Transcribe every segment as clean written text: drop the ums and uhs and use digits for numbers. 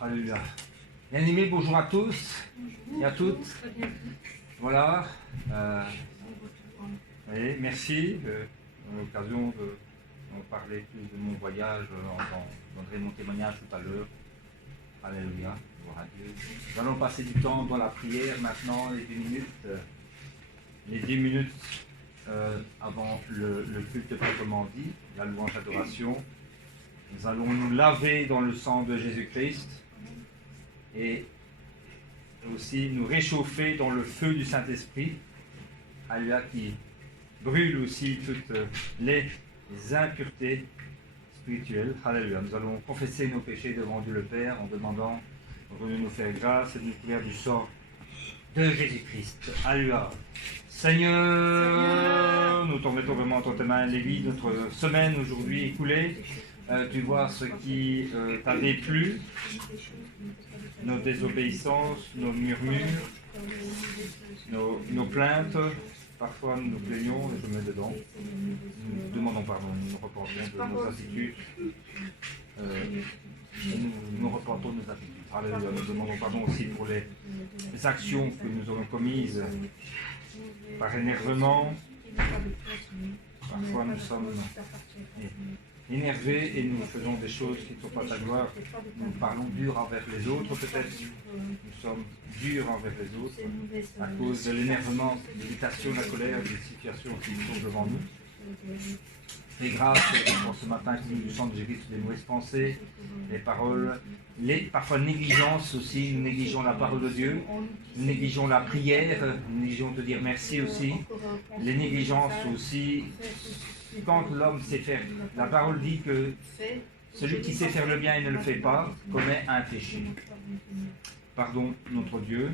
Alléluia. Bien-aimés, bonjour à tous et à toutes. Voilà. Et merci. On a l'occasion de parler plus de mon voyage. Je donnerai mon témoignage tout à l'heure. Alléluia. Gloire à Dieu. Nous allons passer du temps dans la prière maintenant, les 10 minutes avant le culte proprement dit, la louange adoration. Nous allons nous laver dans le sang de Jésus-Christ et aussi nous réchauffer dans le feu du Saint-Esprit, Alléluia, qui brûle aussi toutes les impuretés spirituelles. Alléluia. Nous allons confesser nos péchés devant Dieu le Père en demandant de nous faire grâce et de nous couvrir du sang de Jésus-Christ. Alléluia. Seigneur, nous t'en mettons vraiment entre tes mains, Lévi, notre semaine aujourd'hui écoulée. Tu vois ce qui t'a déplu, nos désobéissances, nos murmures, nos plaintes. Parfois nous nous plaignons, et je mets dedans. Nous demandons pardon, nous nous repentons de nos attitudes. Nous repentons de nos attitudes. Alléluia. Nous demandons pardon aussi pour les actions que nous avons commises par énervement. Parfois nous sommes énervés et nous faisons des choses qui ne sont pas ta gloire. Nous parlons dur envers les autres peut-être. Nous sommes durs envers les autres à cause de l'énervement, de l'irritation, de la colère, des situations qui sont devant nous. Fais grâce pour ce matin qui nous semble de Jésus, des mauvaises pensées, les paroles, parfois négligence aussi, nous négligeons la parole de Dieu, nous négligeons la prière, nous négligeons de dire merci aussi, les négligences aussi, quand l'homme sait faire, la parole dit que celui qui sait faire le bien et ne le fait pas commet un péché. Pardon notre Dieu,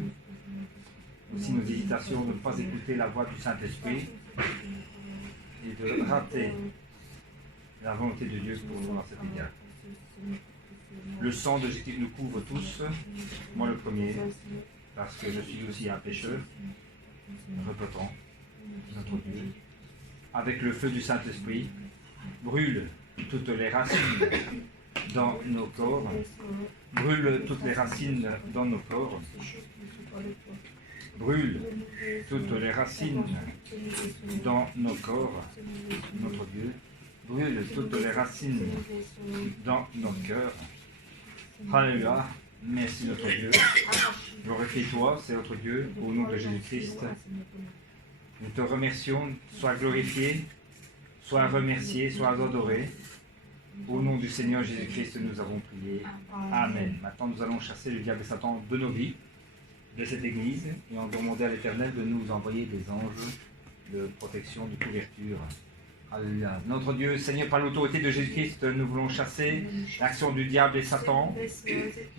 aussi nos hésitations de ne pas écouter la voix du Saint-Esprit et de rater la volonté de Dieu pour nous dans cet égard. Le sang de Jésus nous couvre tous, moi le premier, parce que je suis aussi un pécheur, repentant, notre Dieu. Avec le feu du Saint-Esprit, brûle toutes les racines dans nos corps, brûle toutes les racines dans nos corps, brûle toutes les racines dans nos corps, notre Dieu, brûle toutes les racines dans nos cœurs. Alléluia, merci notre Dieu, glorifie-toi, c'est notre Dieu, au nom de Jésus-Christ. Nous te remercions, sois glorifié, sois remercié, sois adoré. Au nom du Seigneur Jésus-Christ, nous avons prié. Amen. Maintenant, nous allons chasser le diable et Satan de nos vies, de cette Église, et en demander à l'Éternel de nous envoyer des anges de protection, de couverture. Alléluia. Notre Dieu, Seigneur, par l'autorité de Jésus-Christ, nous voulons chasser l'action du diable et Satan.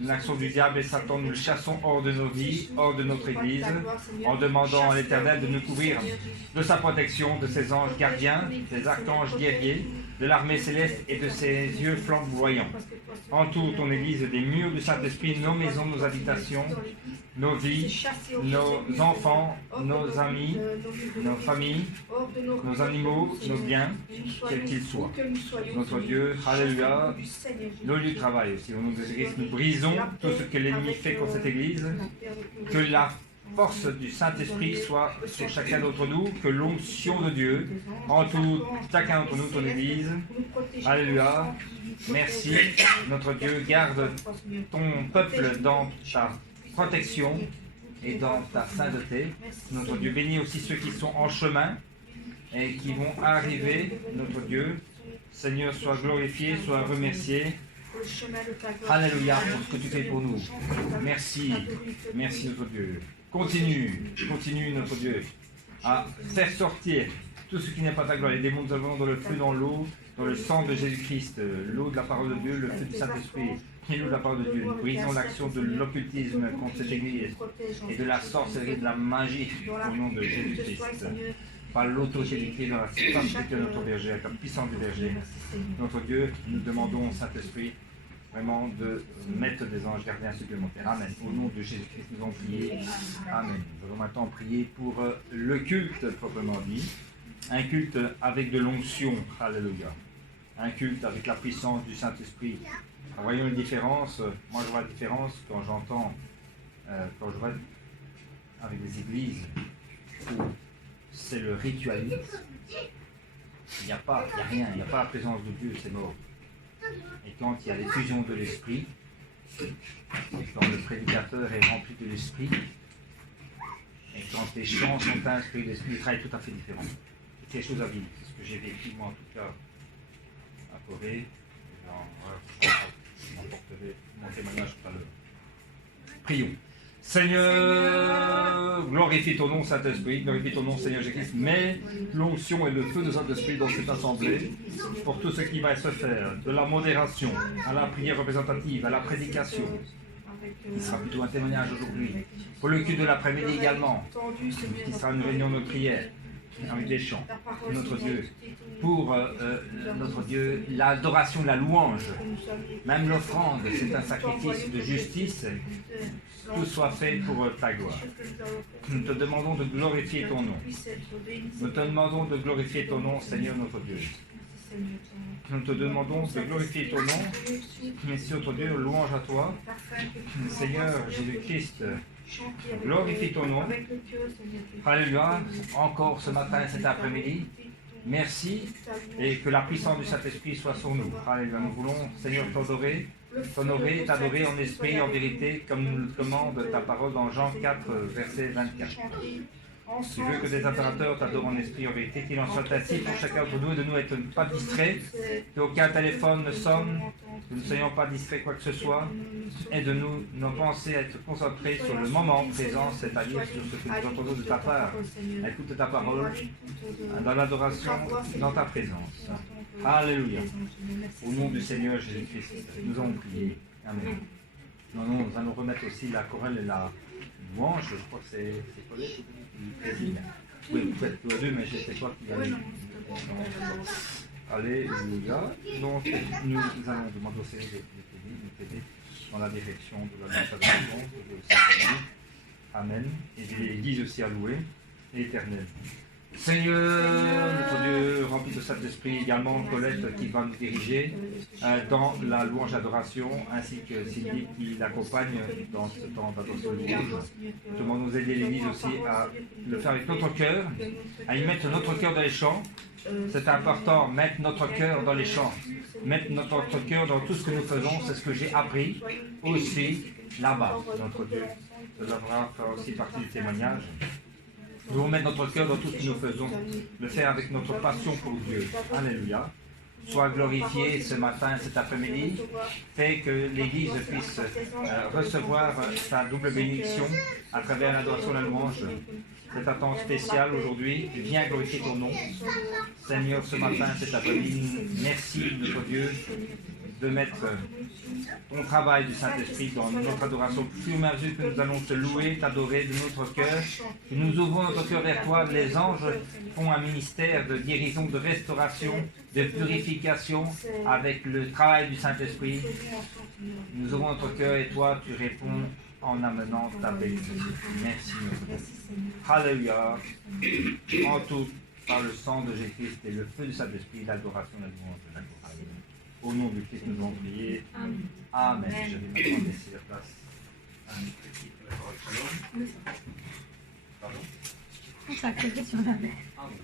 L'action du diable et Satan, nous le chassons hors de nos vies, hors de notre Église, en demandant à l'Éternel de nous couvrir de sa protection, de ses anges gardiens, des archanges guerriers, de l'armée céleste et de ses yeux flamboyants. Entoure ton Église des murs du Saint-Esprit, nos maisons, nos habitations, nos vies, nos enfants, nos amis, nos familles, nos animaux, nos biens, quels qu'ils soient. Notre Dieu, alléluia, nos lieux de travail aussi. Au nom de Jésus-Christ, nous brisons tout ce que l'ennemi fait contre cette Église. Que la force du Saint-Esprit soit sur chacun d'entre nous, que l'onction de Dieu entoure chacun d'entre nous, ton Église. Alléluia. Merci, notre Dieu, garde ton peuple dans ta protection et dans ta sainteté. Notre Dieu, bénis aussi ceux qui sont en chemin et qui vont arriver, notre Dieu. Seigneur, sois glorifié, sois remercié. Alléluia pour ce que tu fais pour nous. Merci, merci notre Dieu. Continue, notre Dieu, à faire sortir tout ce qui n'est pas ta gloire. Les démons, nous avons dans le feu, dans l'eau, dans le sang de Jésus-Christ, l'eau de la parole de Dieu, le feu du Saint-Esprit, et l'eau de la parole de Dieu. Nous brisons l'action de l'occultisme contre cette Église et de la sorcellerie, de la magie, au nom de Jésus-Christ. Par l'autorité du Christ dans la simplicité de notre berger, avec la puissance du berger. Notre Dieu, nous demandons au Saint-Esprit vraiment de mettre des anges gardiens supplémentaires. Amen. Au nom de Jésus-Christ, nous allons prier. Amen. Nous allons maintenant prier pour le culte proprement dit. Un culte avec de l'onction. Alléluia. Un culte avec la puissance du Saint-Esprit. Voyons une différence. Moi, je vois la différence quand quand je vois avec des églises où c'est le ritualisme. Il n'y a rien, il n'y a pas la présence de Dieu, c'est mort. Et quand il y a l'effusion de l'esprit, et quand le prédicateur est rempli de l'esprit, et quand les chants sont inspirés de l'esprit, le travail est tout à fait différent. C'est quelque chose à vivre. C'est ce que j'ai vécu, moi, en tout cas, à Corée. J'emporterai mon témoignage tout à l'heure. Prions. Seigneur, glorifie ton nom, Saint-Esprit, glorifie ton nom, Seigneur Jésus-Christ. Mets l'onction et le feu de Saint-Esprit dans cette assemblée pour tout ce qui va se faire, de la modération à la prière représentative, à la prédication. Il sera plutôt un témoignage aujourd'hui. Pour le culte de l'après-midi également, qui sera une réunion de prière avec des chants. Notre Dieu, pour notre Dieu, l'adoration, la louange, même l'offrande, c'est un sacrifice de justice. Tout soit fait pour ta gloire. Nous te demandons de glorifier ton nom. Nous te demandons de glorifier ton nom, Seigneur notre Dieu. Nous te demandons de glorifier ton nom, mais sur Dieu, louange à toi. Seigneur Jésus-Christ, glorifie ton nom. Alléluia. Encore ce matin, cet après-midi. Merci et que la puissance du Saint-Esprit soit sur nous. Alléluia. Nous voulons, Seigneur, t'honorer, t'adorer en esprit et en vérité, comme nous le commande ta parole dans Jean 4, verset 24. Tu veux que des adorateurs t'adorent en esprit et en vérité, qu'il en soit ainsi pour chacun d'entre nous et de nous être pas distraits, qu'aucun téléphone ne sonne, que nous ne soyons pas distraits quoi que ce soit, et de nos pensées à être concentrées sur le moment présent, c'est-à-dire sur ce que nous entendons de ta part. Écoute ta parole dans l'adoration, dans ta présence. Alléluia. Au nom du Seigneur Jésus-Christ, nous allons prier. Amen. Nous allons remettre aussi la chorale et la louange. Je crois que c'est Colette qui préside. Oui, vous faites tous les deux, mais je ne sais pas qui va aller. Alléluia. Donc, nous allons demander au Seigneur de nous aider dans la direction de la consécration de Saint-Esprit. Amen. Et de l'Église aussi à louer, et éternelle. Seigneur, notre Dieu, rempli de Saint-Esprit, également Colette qui va nous diriger dans la louange adoration, ainsi que Sylvie qui l'accompagne dans ce temps d'adoration louange. Nous demandons nous aider l'Église aussi à le faire avec notre cœur, à y mettre notre cœur dans les chants. C'est important, mettre notre cœur dans les chants, mettre notre cœur dans tout ce que nous faisons, c'est ce que j'ai appris aussi là-bas, notre Dieu. Cela va faire aussi partie du témoignage. Nous voulons mettre notre cœur dans tout ce que nous faisons, le faire avec notre passion pour Dieu. Alléluia. Sois glorifié ce matin, cet après-midi. Fais que l'Église puisse recevoir sa double bénédiction à travers l'adoration et la louange. C'est un temps spécial aujourd'hui. Viens glorifier ton nom. Seigneur, ce matin, cet après-midi, merci, notre Dieu, de mettre ton travail du Saint-Esprit dans notre adoration. Au fur et à mesure que nous allons te louer, t'adorer de notre cœur, que nous ouvrons notre cœur vers toi, les anges font un ministère de guérison, de restauration, de purification avec le travail du Saint-Esprit. Nous ouvrons notre cœur et toi, tu réponds en amenant ta bénédiction. Merci. Alléluia. En tout, par le sang de Jésus-Christ et le feu du Saint-Esprit, l'adoration, la louange de la gloire. Au nom du Christ, nous allons prier. Amen. Je vais maintenant laisser la place à une petite parole. Pardon? Ça colle sur la main. Ah oui.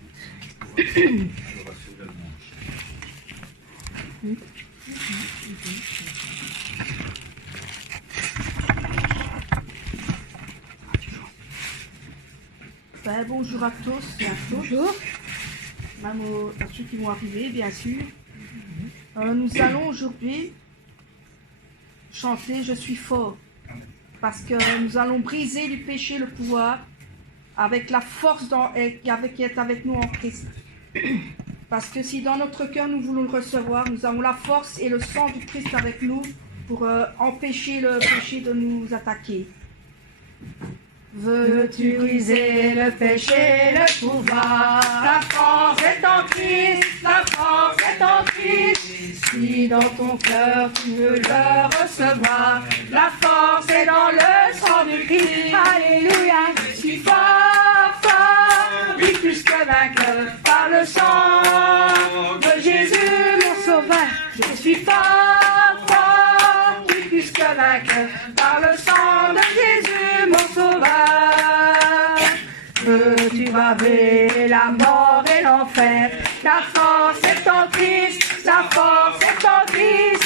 Adoration de la louange. Ben, bonjour à tous et à toutes. Bonjour. Même à ceux qui vont arriver, bien sûr. Nous allons aujourd'hui chanter « Je suis fort » parce que nous allons briser du péché le pouvoir avec la force qui est avec nous en Christ. Parce que si dans notre cœur nous voulons le recevoir, nous avons la force et le sang du Christ avec nous pour empêcher le péché de nous attaquer. Veux-tu briser le péché, le pouvoir? La force est en Christ, la force est en Christ. Si dans ton cœur tu veux le recevoir, la force est dans le sang du Christ. Alléluia, je suis fort, fort, oui plus que vainqueur par le sang de Jésus mon sauveur. Je suis fort, fort. vainqueur par le sang de Jésus, mon sauveur. Veux-tu braver la mort et l'enfer? La force est en Christ, la force est en Christ.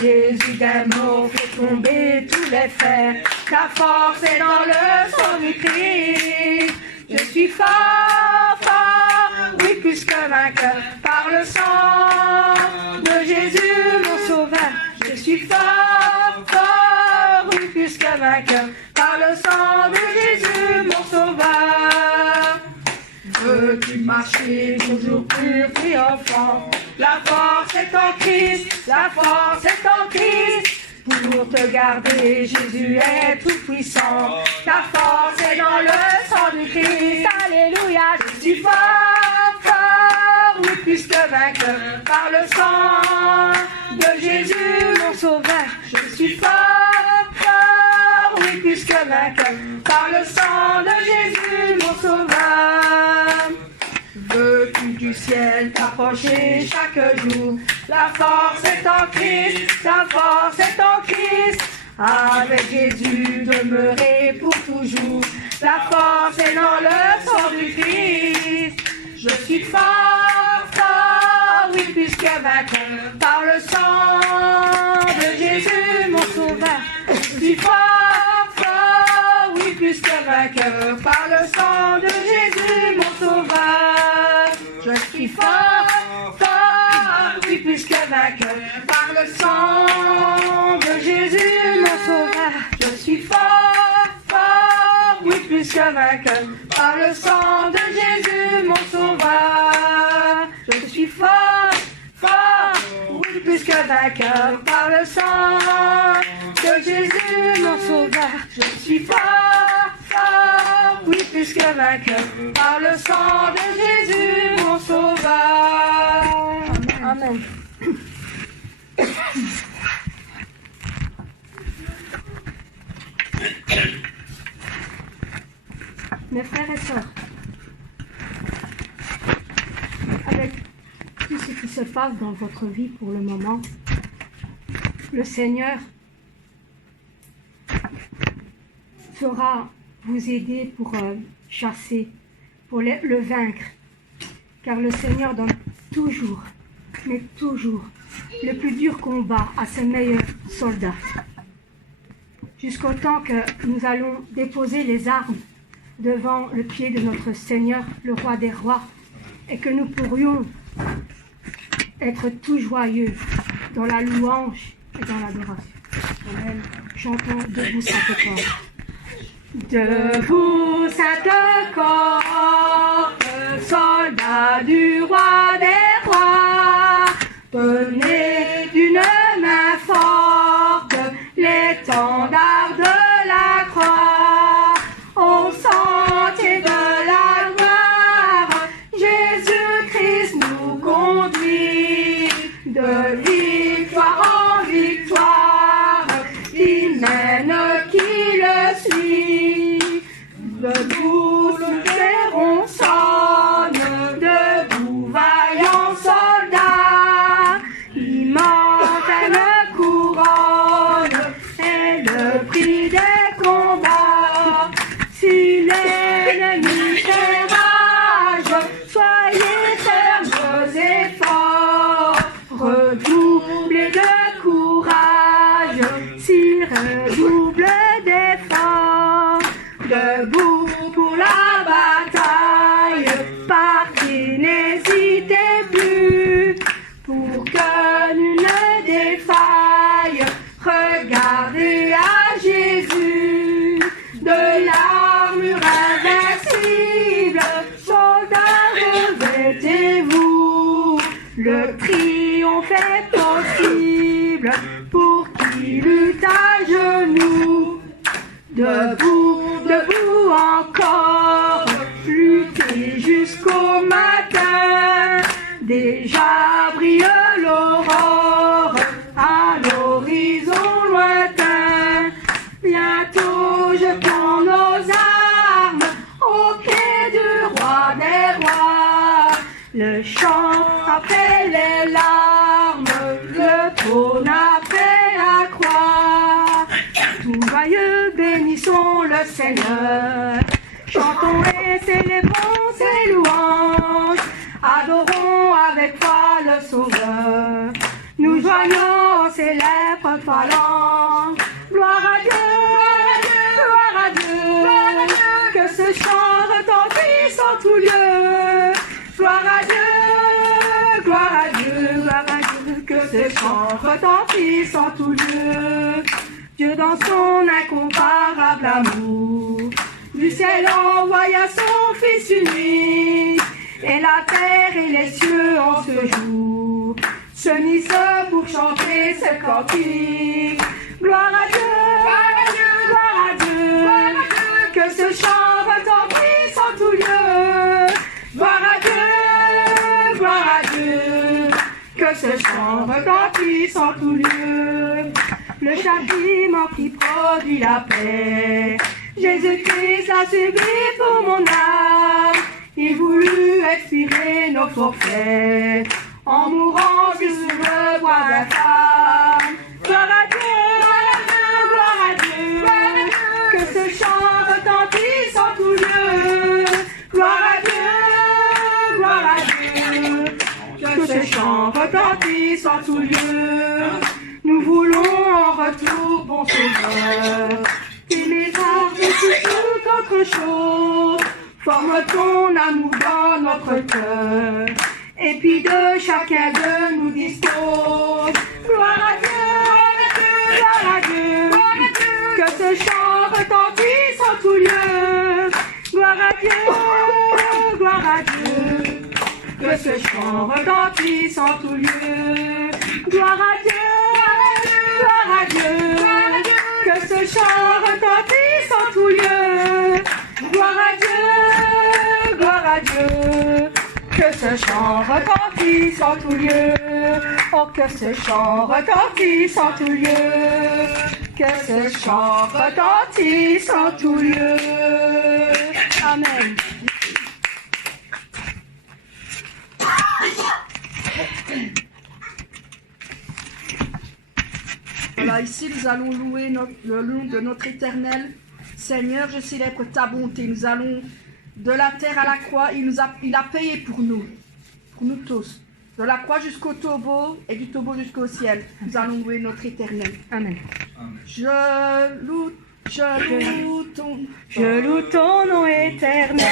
Jésus d'un mot fait tomber tous les fers. La force est dans le sang du Christ. Je suis fort, fort, oui plus que vainqueur par le sang de Jésus mon sauveur. Je suis fort, fort, oui plus que vainqueur par le sang de Jésus mon sauveur. Veux-tu marcher toujours plus triomphant? La force est en Christ, la force est en Christ. Pour te garder, Jésus est tout puissant. La force est dans le sang du Christ. Alléluia, je suis fort, fort, oui plus que vainqueur par le sang de Jésus mon sauveur. Je suis fort, fort, oui plus que vainqueur par le sang de Jésus mon sauveur. Veux-tu du ciel t'approcher chaque jour? La force est en Christ, la force est en Christ. Avec Jésus demeurer pour toujours. La force est dans le sang du Christ. Je suis fort, fort, oui plus que vainqueur par le sang de Jésus mon sauveur. Je suis fort, fort, oui plus que vainqueur par le sang de Jésus mon sauveur. Je suis fort, fort, oui plus que vainqueur par le sang de Jésus mon sauveur. Je suis fort, fort, oui plus que vainqueur par le sang de Jésus mon sauveur. Je suis fort, fort, oui plus que vainqueur par le sang de Jésus mon sauveur. Je suis fort, fort, oui plus que vainqueur par le sang de Jésus mon sauveur. Amen. Mes frères et sœurs, avec tout ce qui se passe dans votre vie pour le moment, le Seigneur saura vous aider pour chasser, pour le vaincre, car le Seigneur donne toujours, mais toujours, le plus dur combat à ses meilleurs soldats. Jusqu'au temps que nous allons déposer les armes devant le pied de notre Seigneur, le Roi des Rois, et que nous pourrions être tout joyeux dans la louange et dans l'adoration. Amen. Chantons Debout Sainte-Corde. Debout Sainte-Corde, soldat du Roi des Rois, tenez d'une main forte l'étendard de la croix. Au sentier de la gloire, Jésus-Christ nous conduit de victoire en victoire, qui mène, qui le suit. Debout, le clairon sonne, debout, vaillant soldat, immortelle couronne est le prix des combats. Si l'ennemi fait rage, soyez fermes et forts, redoublez de courage, si redouble d'efforts. Debout pour la bataille, partez, n'hésitez plus, pour que nul ne défaille, regardez à Jésus, de l'armure invincible, soldats revêtez-vous, le triomphe est possible, pour qui lutte à genoux. Debout, debout encore, luttez jusqu'au matin, déjà brille l'aurore à l'horizon lointain. Bientôt jetons nos armes au pied du Roi des Rois, le chant après les larmes, le trône après la croix. Tout joyeux, bénissons le Seigneur. Chantons et célébrons ses louanges. Adorons avec foi le Sauveur. Nous joignons aux célèbres phalanges. Gloire à Dieu, gloire à Dieu, gloire à Dieu. Que ce chant retentisse en tout lieu. Gloire à Dieu, gloire à Dieu, gloire à Dieu. Que ce chant retentisse en tout lieu. Dieu dans son incomparable amour, du ciel envoya son Fils unique, et la terre et les cieux en ce jour s'unissent pour chanter ce cantique. Gloire à Dieu, gloire à Dieu, gloire à Dieu, gloire à Dieu. Que ce chant retentisse en tout lieu. Gloire à Dieu, gloire à Dieu. Que ce chant retentisse en tout lieu. Le châtiment qui produit la paix, Jésus-Christ l'a subi pour mon âme. Il voulut expirer nos forfaits en mourant sur le bois d'infâme. Gloire à Dieu, gloire à Dieu, gloire à Dieu. Que ce chant retentisse en tout lieu. Gloire à Dieu, gloire à Dieu. Que ce chant retentisse en tout lieu. Nous voulons en retour, bon Sauveur, t'aimer par-dessus toute autre chose. Forme ton amour dans notre cœur, et puis de chacun de nous dispose. Gloire à Dieu, gloire à Dieu, gloire à Dieu. Que ce chant retentisse en tout lieu. Gloire à Dieu, gloire à Dieu. Que ce chant retentisse en tout lieu. Gloire à Dieu, gloire à Dieu, gloire à Dieu. Que ce chant retentisse en tout lieu. Gloire à Dieu, gloire à Dieu. Que ce chant retentisse en tout lieu. Oh, que ce chant retentisse en tout lieu. Que ce chant retentisse en tout lieu. Amen. Voilà, ici nous allons louer le nom de notre Éternel. Seigneur, je célèbre ta bonté. Nous allons de la terre à la croix. Il a payé pour nous tous. De la croix jusqu'au tombeau et du tombeau jusqu'au ciel. Nous allons louer notre Éternel. Amen. Amen. Je loue ton nom éternel.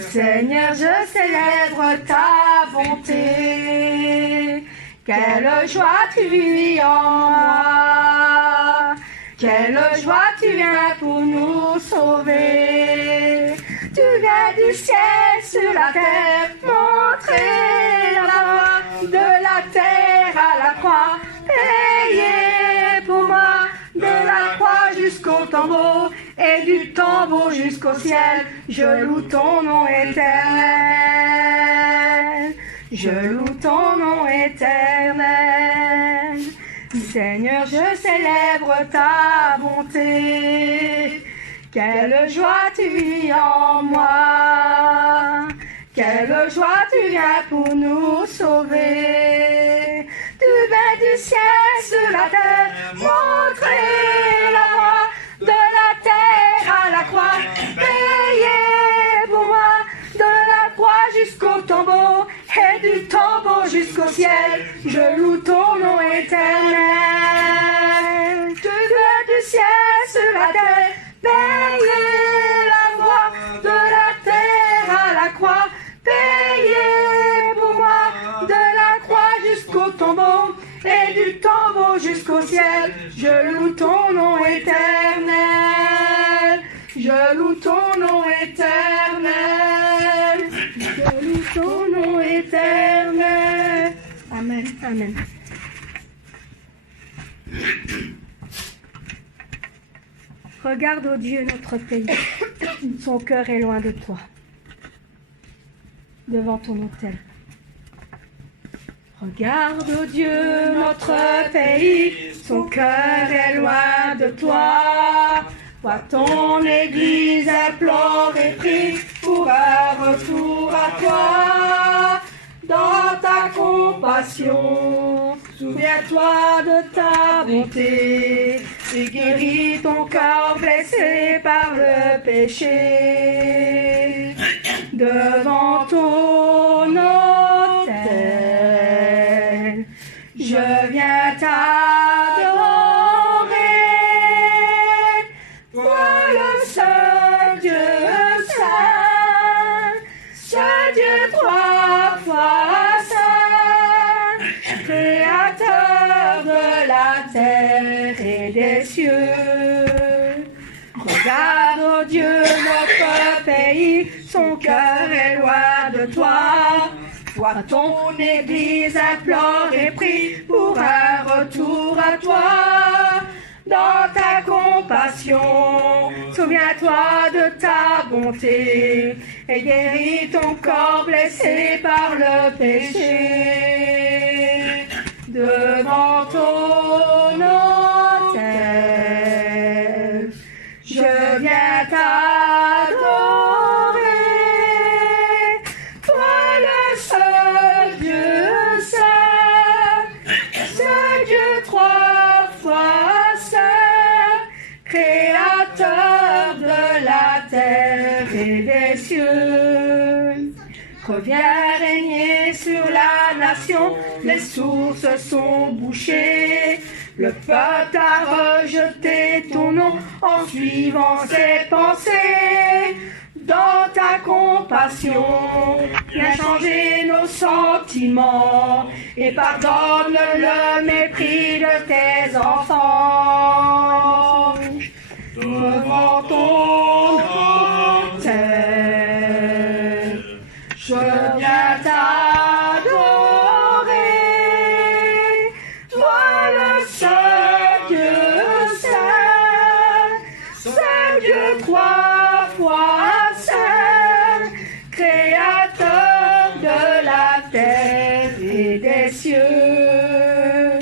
Seigneur, je célèbre ta bonté. Quelle joie tu vis en moi. Quelle joie tu viens pour nous sauver. Tu viens du ciel sur la terre, montrer la voie de la terre à la croix. Payé pour moi, de la croix jusqu'au tombeau et du tombeau jusqu'au ciel. Je loue ton nom éternel. Je loue ton nom éternel. Seigneur, je célèbre ta bonté. Quelle joie tu vis en moi. Quelle joie tu viens pour nous sauver. Tu viens du ciel sur la terre, montrer la voie de la terre à la croix. Payé pour moi, de la croix jusqu'au tombeau et du tombeau jusqu'au ciel. Je loue ton nom éternel. Tu viens du ciel sur la terre, payé la voie de la terre à la croix. Payé pour moi, de la croix jusqu'au tombeau et du tombeau jusqu'au ciel. Je loue ton nom éternel. Je loue ton nom éternel. Je loue ton nom éternel. Amen. Amen. Regarde, ô Dieu, notre pays. Son cœur est loin de toi, devant ton autel. Regarde, ô Dieu, notre pays. Son cœur est loin de toi. Vois ton Église implore et prie pour un retour à toi. Dans ta compassion, Souviens-toi de ta bonté et guéris ton corps blessé par le péché. Devant ton autel, je viens t'adorer. Toi le seul Dieu saint, ce Dieu trois fois saint, créateur de la terre et des cieux. Regarde, oh Dieu, notre pays, son cœur est loin de toi. Vois ton Église implore et prie pour un retour à toi. Dans ta compassion, souviens-toi de ta bonté et guéris ton corps blessé par le péché. Devant ton autel, je viens t'adorer. Toi le seul Dieu saint, ce Dieu trois fois saint, créateur de la terre et des cieux. Reviens régner sur la nation, les sources sont bouchées. Le peuple a rejeté ton nom en suivant ses pensées. Dans ta compassion, viens changer nos sentiments et pardonne le mépris de tes enfants. Devant ton autel, je viens t'adorer. Toi le seul Dieu saint, seul Dieu trois fois saint, créateur de la terre et des cieux.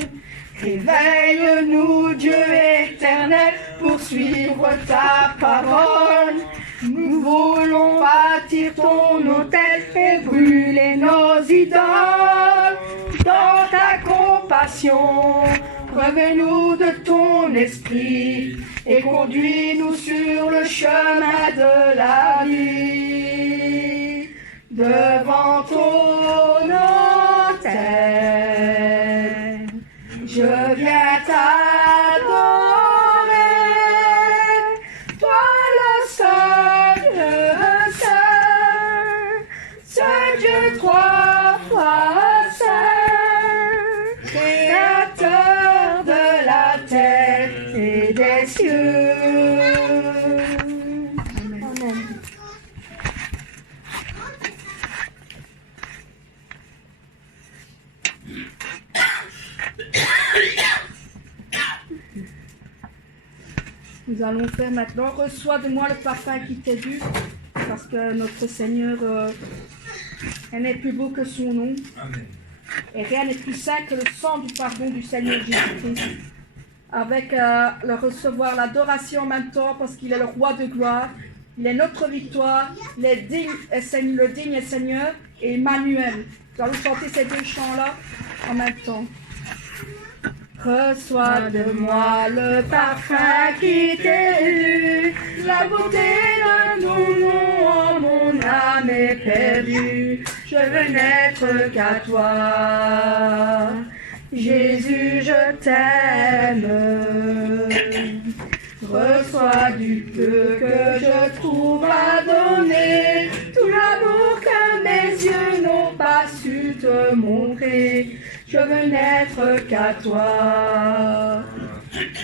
Réveille-nous, Dieu éternel, pour suivre ta parole. Nous voulons bâtir ton autel et brûler nos idoles. Dans ta compassion, revêt-nous de ton esprit et conduis-nous sur le chemin de la vie. Devant ton autel, je viens t'adorer. Toi le seul Dieu saint, seul Dieu trois fois saint, créateur de la terre et des cieux. Amen. Nous allons faire maintenant, reçois de moi le parfum qui t'est dû, parce que notre Seigneur n'est plus beau que son nom. Amen. Et rien n'est plus saint que le sang du pardon du Seigneur Jésus-Christ. Avec le recevoir l'adoration en même temps, parce qu'il est le roi de gloire, il est notre victoire, il est digne le digne est Seigneur, et Emmanuel. Nous allons chanter ces deux chants-là en même temps. Reçois de moi le parfum qui t'est dû, la beauté de ton nom en mon âme est perdue. Je veux n'être qu'à toi, Jésus, je t'aime. Reçois du peu que je trouve à donner, tout l'amour que mes yeux n'ont pas su te montrer. Je veux n'être qu'à toi,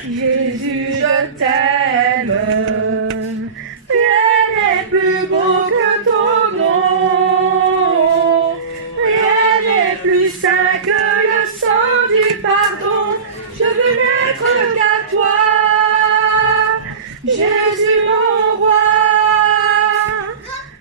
Jésus, je t'aime. Rien n'est plus beau que ton nom, rien n'est plus saint que le sang du pardon. Je veux n'être qu'à toi, Jésus mon roi.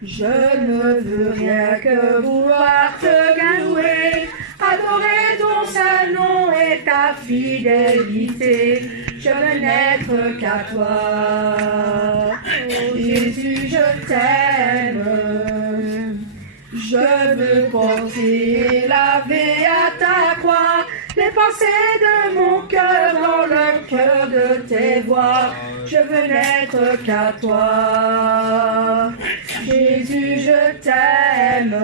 Je ne veux rien que vouloir te louer, adorer ton saint nom et ta fidélité. Je veux n'être qu'à toi, oh Jésus, je t'aime. Je veux porter la vie à ta croix les pensées de mon cœur dans le cœur de tes voix. Je veux n'être qu'à toi. Jésus, je t'aime.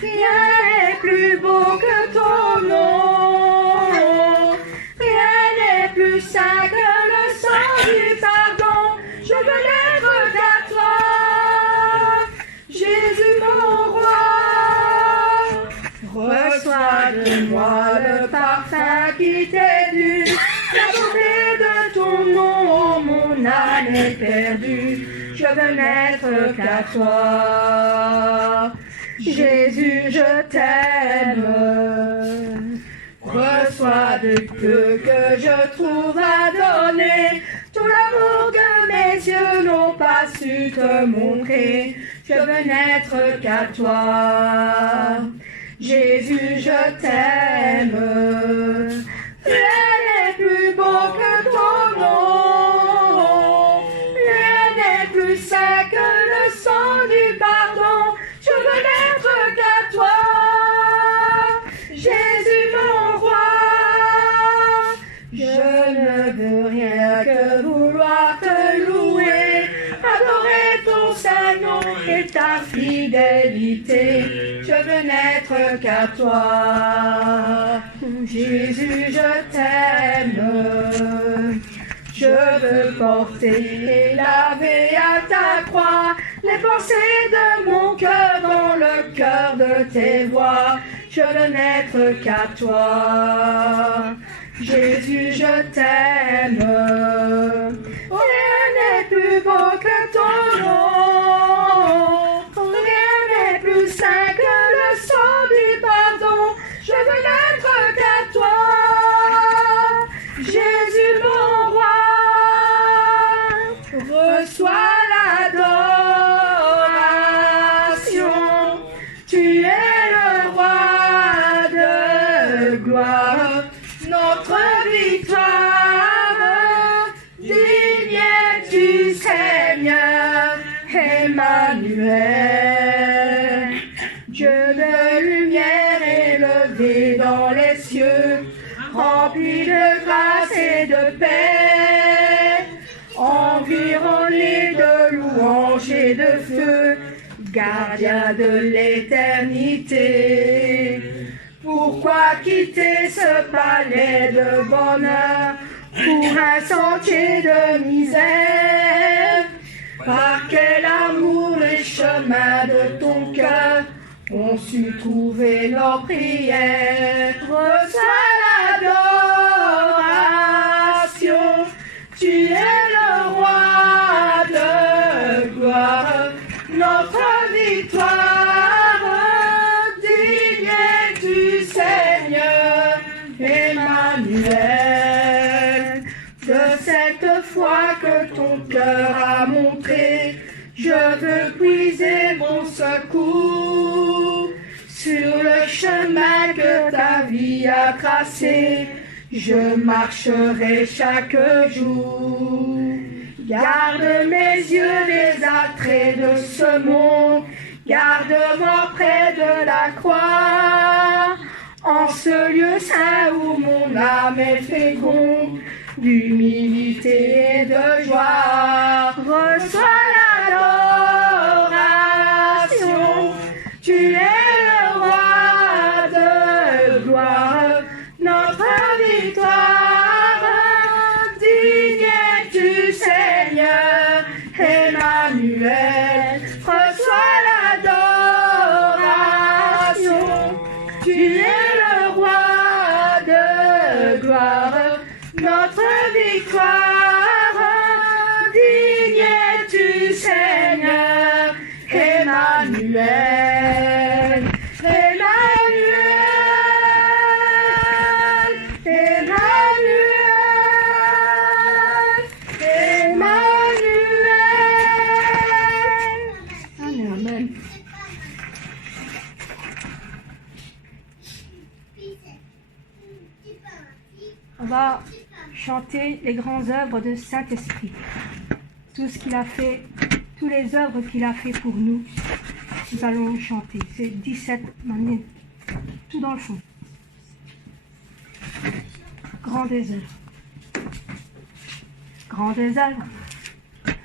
Rien n'est plus beau que ton nom. Rien n'est plus saint que le sang du pardon. Je veux n'être qu'à toi. Jésus, mon roi. Reçois de moi le parfum qui t'est dû. La beauté de ton nom, mon âme est perdue. Je veux n'être qu'à toi. Jésus, je t'aime. Reçois de Dieu que je trouve à donner. Tout l'amour que mes yeux n'ont pas su te montrer. Je veux n'être qu'à toi. Jésus, je t'aime. Rien n'est plus beau que ton nom. Rien n'est plus saint que le sang du pardon. Je veux n'être qu'à toi. Jésus, mon roi. Je ne veux rien que vouloir te louer, adorer ton saint nom et ta fidélité. Je veux n'être qu'à toi. Jésus, je t'aime. Je veux porter et laver à ta croix les pensées de mon cœur dans le cœur de tes voix. Je veux n'être qu'à toi. Jésus, je t'aime. Rien n'est plus beau que ton nom. Rien n'est plus saint que le sang du pardon. Je veux n'être qu'à toi. Jésus, mon roi. Reçois l'adoration. Tu es le roi de gloire. Notre victoire, digne du Seigneur, Emmanuel. Dieu de lumière élevé dans les cieux, rempli de grâce et de paix, environné de louanges et de feu, gardien de l'éternité. Pourquoi quitter ce palais de bonheur pour un sentier de misère? Par quel amour les chemins de ton cœur ont su trouver leur prière? Reçois l'adoration, tu es le roi de gloire, notre victoire. Emmanuel, de cette foi que ton cœur a montré, je veux puiser mon secours sur le chemin que ta vie a tracé. Je marcherai chaque jour. Garde mes yeux des attraits de ce monde, garde-moi près de la croix. En ce lieu saint où mon âme est féconde, d'humilité et de joie, reçois l'adoration. Tu es le roi de gloire, notre victoire, digne du Seigneur, Emmanuel. Reçois l'adoration. Tu es le roi de gloire, notre victoire, digne du Seigneur, Emmanuel. Emmanuel, Emmanuel, Emmanuel. Amen, amen. On va chanter les grandes œuvres de Saint-Esprit. Tout ce qu'il a fait, toutes les œuvres qu'il a fait pour nous, nous allons chanter. C'est 17 minutes, tout dans le fond. grand désert. Grand désert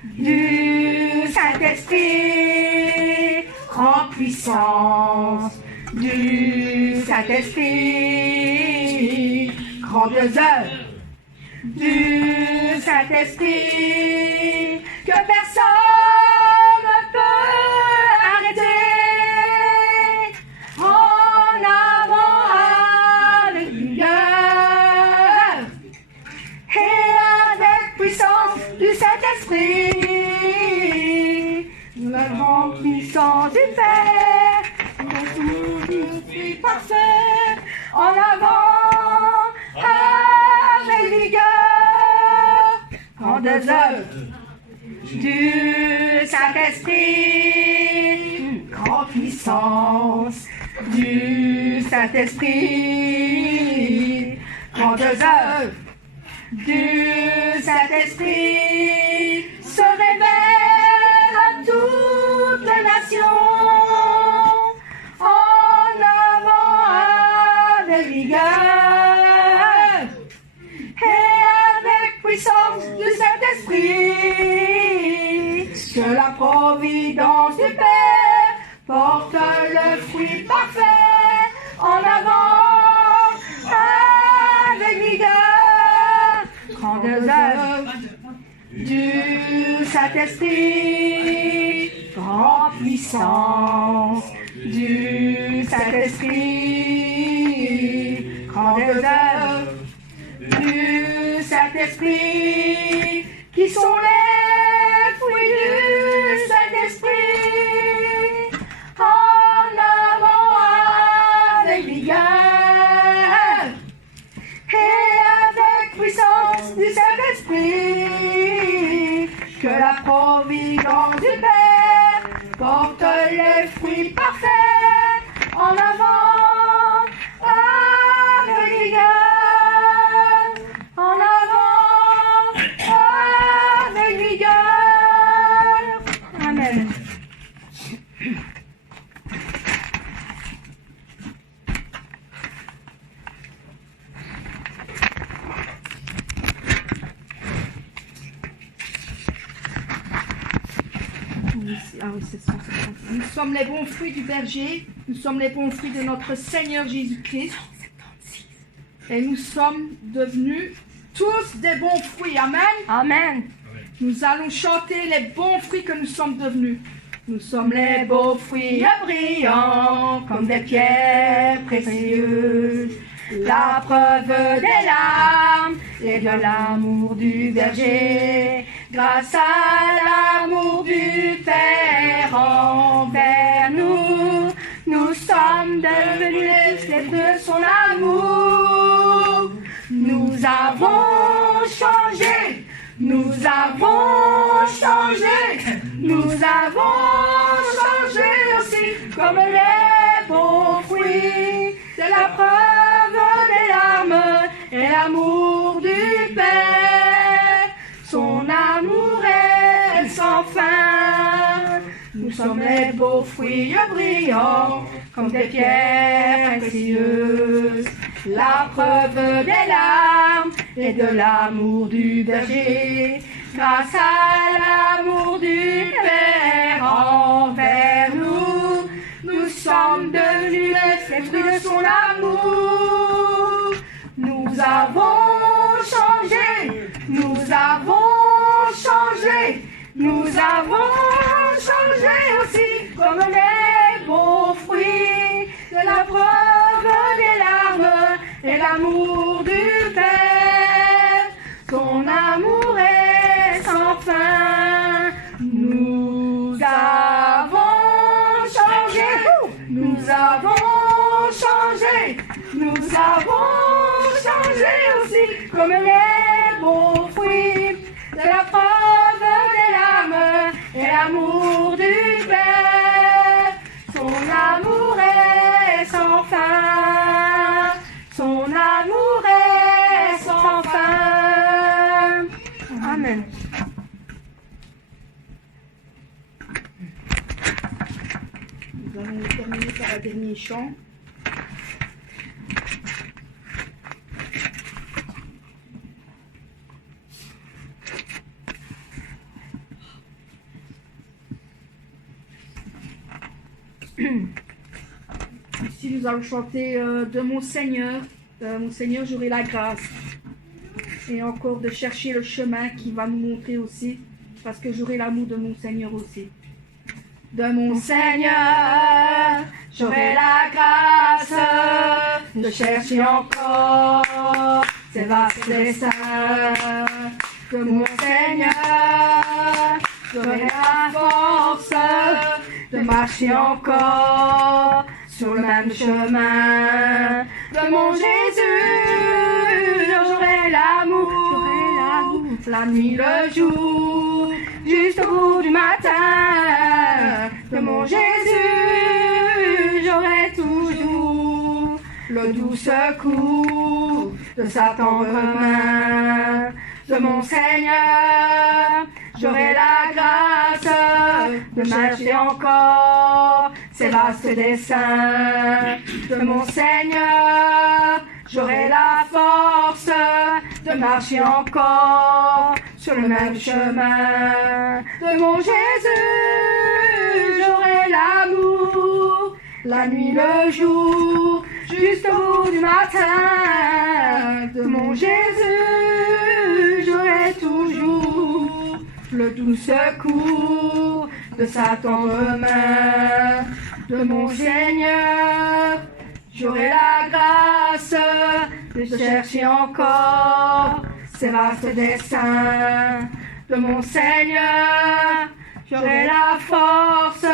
du Saint-Esprit, grande puissance du Saint-Esprit, grande œuvre du Saint-Esprit, que personne ne peut arrêter. En avant avec vigueur et avec puissance du Saint-Esprit, la grande puissance du Père, le fruit parfait, en avant avec vigueur, grande œuvre du Saint-Esprit, grande puissance du Saint-Esprit, grande œuvre du Saint-Esprit, se révèle à toutes les nations, en avant avec vigueur et avec puissance du Saint-Esprit, que la providence du Père porte le fruit parfait, en avant avec vigueur, grande œuvre du Saint-Esprit, grande puissance du Saint-Esprit, grande œuvre du Saint-Esprit, qui sont les fruits du Saint-Esprit, en avant avec vigueur et avec puissance du Saint-Esprit, que la providence du Père porte les fruits parfaits, en avant avec vigueur, en avant avec vigueur. Amen. Nous sommes les bons fruits du berger, nous sommes les bons fruits de notre Seigneur Jésus-Christ, et nous sommes devenus tous des bons fruits. Amen. Amen. Nous allons chanter les bons fruits que nous sommes devenus. Nous sommes les beaux fruits brillants comme des pierres précieuses, la preuve des larmes et de l'amour du berger, grâce à l'amour du Père envers nous, nous sommes devenus les fruits de son amour. Nous avons changé, nous avons changé, nous avons changé aussi comme les beaux fruits de la preuve des larmes et l'amour du Père. Son amour est sans fin. Nous sommes les beaux fruits brillants comme des pierres précieuses, la preuve des larmes et de l'amour du berger, grâce à l'amour du Père envers nous, nous sommes devenus les fruits de son amour. Nous avons changé, nous avons changé, nous avons changé aussi comme les beaux fruits de la preuve des larmes et l'amour du Père. Ton amour est sans fin. Nous avons changé, nous avons changé, nous avons changé aussi comme les beaux fruits de la preuve des larmes et l'amour du Père. Son amour est sans fin. Son amour est sans fin. Amen. Nous allons terminer par un dernier chant. Ici, nous allons chanter de mon Seigneur. Mon Seigneur, j'aurai la grâce. Et encore de chercher le chemin qui va nous montrer aussi, parce que j'aurai l'amour de mon Seigneur aussi. De mon Seigneur, j'aurai la grâce de chercher encore ces vastes desseins. De mon Seigneur, j'aurai la force de marcher encore sur le même chemin. De mon Jésus, j'aurai l'amour, la nuit, le jour, juste au bout du matin. De mon Jésus, j'aurai toujours le doux secours de sa tendre main. De mon Seigneur, j'aurai la grâce de marcher encore ces vastes desseins. De mon Seigneur, j'aurai la force de marcher encore sur le même chemin. De mon Jésus, j'aurai l'amour, la nuit, le jour, juste au bout du matin. De mon Jésus, j'aurai toujours le doux secours de sa tendre main. De mon Seigneur, j'aurai la grâce de chercher encore ces vastes desseins. De mon Seigneur, j'aurai la force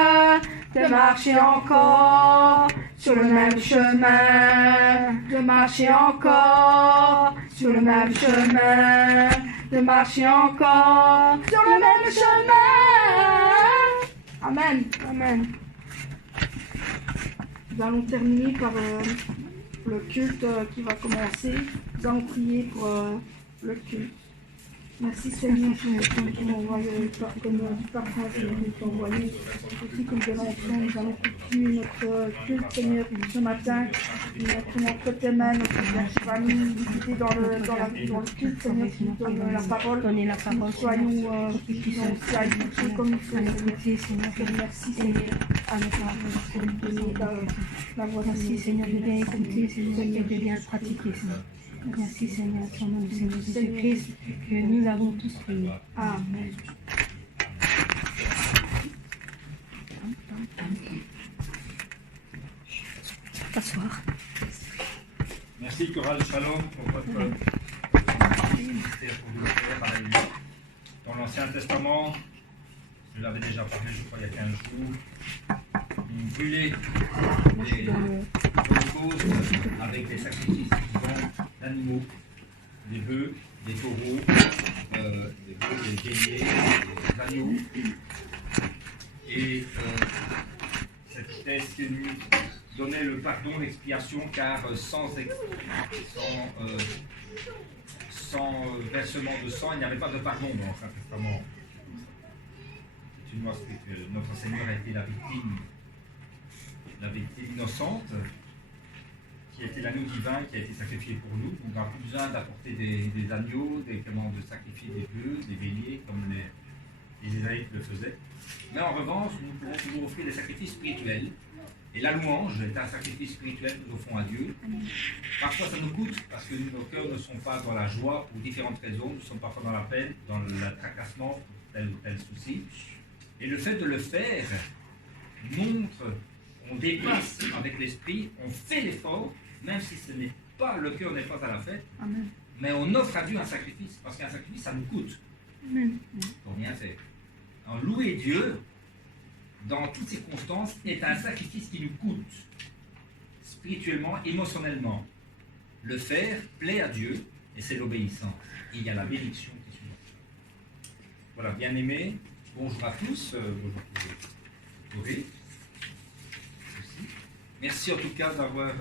de marcher encore sur le même chemin. De marcher encore sur le même chemin. De marcher encore sur le même chemin. Amen. Amen. Nous allons terminer par le culte qui va commencer. Nous allons prier pour le culte. Merci Seigneur pour le temps que nous envoyé, comme du parfum que nous t'envoyé. Aussi comme de l'enfant, nous allons continuer notre culte Seigneur ce matin. Nous mettons entre tes mains notre Père qui va nous guider dans le culte Seigneur, qui nous donne la parole. Donner la parole. Soyons aussi à écouter comme il faut. Seigneur, merci Seigneur. Amen. Merci Seigneur de bien écouter, Seigneur, et de bien pratiquer, Seigneur. Merci Seigneur, au nom du Seigneur Jésus-Christ, que nous avons tous prié. Amen. T'asseoir. Merci Chorale Shalom pour votre ministère pour le faire. Alléluia. Dans l'Ancien Testament, je l'avais déjà parlé, je crois, il y a 15 jours, ils brûlaient les holocaustes avec des sacrifices d'animaux, des bœufs, des taureaux, des béliers, des agneaux. Et c'était ce qui nous donnait le pardon, l'expiation, car sans versement de sang, il n'y avait pas de pardon dans l'Ancien Testament. C'est une loi spirituelle. Notre Seigneur a été la victime innocente, qui était l'agneau divin qui a été sacrifié pour nous. On n'a plus besoin d'apporter des agneaux, de sacrifier des bœufs, des béliers, comme les Israélites le faisaient. Mais en revanche, nous pouvons toujours offrir des sacrifices spirituels. Et la louange est un sacrifice spirituel que nous offrons à Dieu. Parfois ça nous coûte, parce que nos cœurs ne sont pas dans la joie pour différentes raisons. Nous sommes parfois dans la peine, dans le tracassement pour tel ou tel souci. Et le fait de le faire montre, on dépasse avec l'esprit, on fait l'effort, même si ce n'est pas, le cœur n'est pas à la fête. Amen. Mais on offre à Dieu un sacrifice, parce qu'un sacrifice, ça nous coûte. Amen. Pour rien faire. Alors, louer Dieu, dans toutes circonstances, est un sacrifice qui nous coûte, spirituellement, émotionnellement. Le faire plaît à Dieu, et c'est l'obéissance. Et il y a la bénédiction qui suit. Voilà, bien aimés, bonjour à tous. Bonjour. Merci en tout cas d'avoir,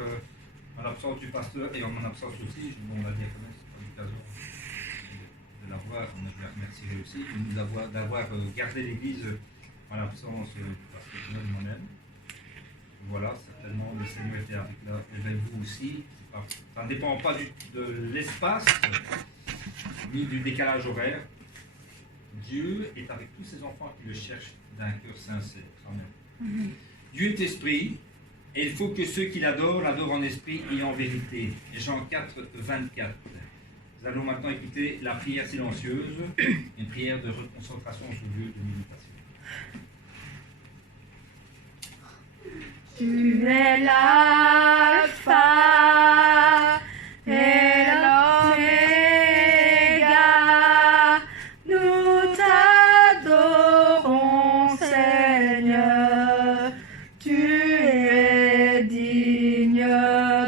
en l'absence du pasteur et en mon absence aussi, on l'a dit à connaître, c'est pas l'occasion de l'avoir, on a bien remercié aussi, d'avoir gardé l'église en l'absence du pasteur et de moi-même. Voilà, certainement le Seigneur était avec vous aussi. Ça ne dépend pas de l'espace ni du décalage horaire. Dieu est avec tous ses enfants qui le cherchent d'un cœur sincère. Amen. Dieu est esprit, et il faut que ceux qui l'adorent l'adorent en esprit et en vérité. Jean 4, 24. Nous allons maintenant écouter la prière silencieuse, une prière de reconcentration sur Dieu, de méditation. Tu es l'alpha et l'oméga, nous t'adorons Seigneur, tu es digne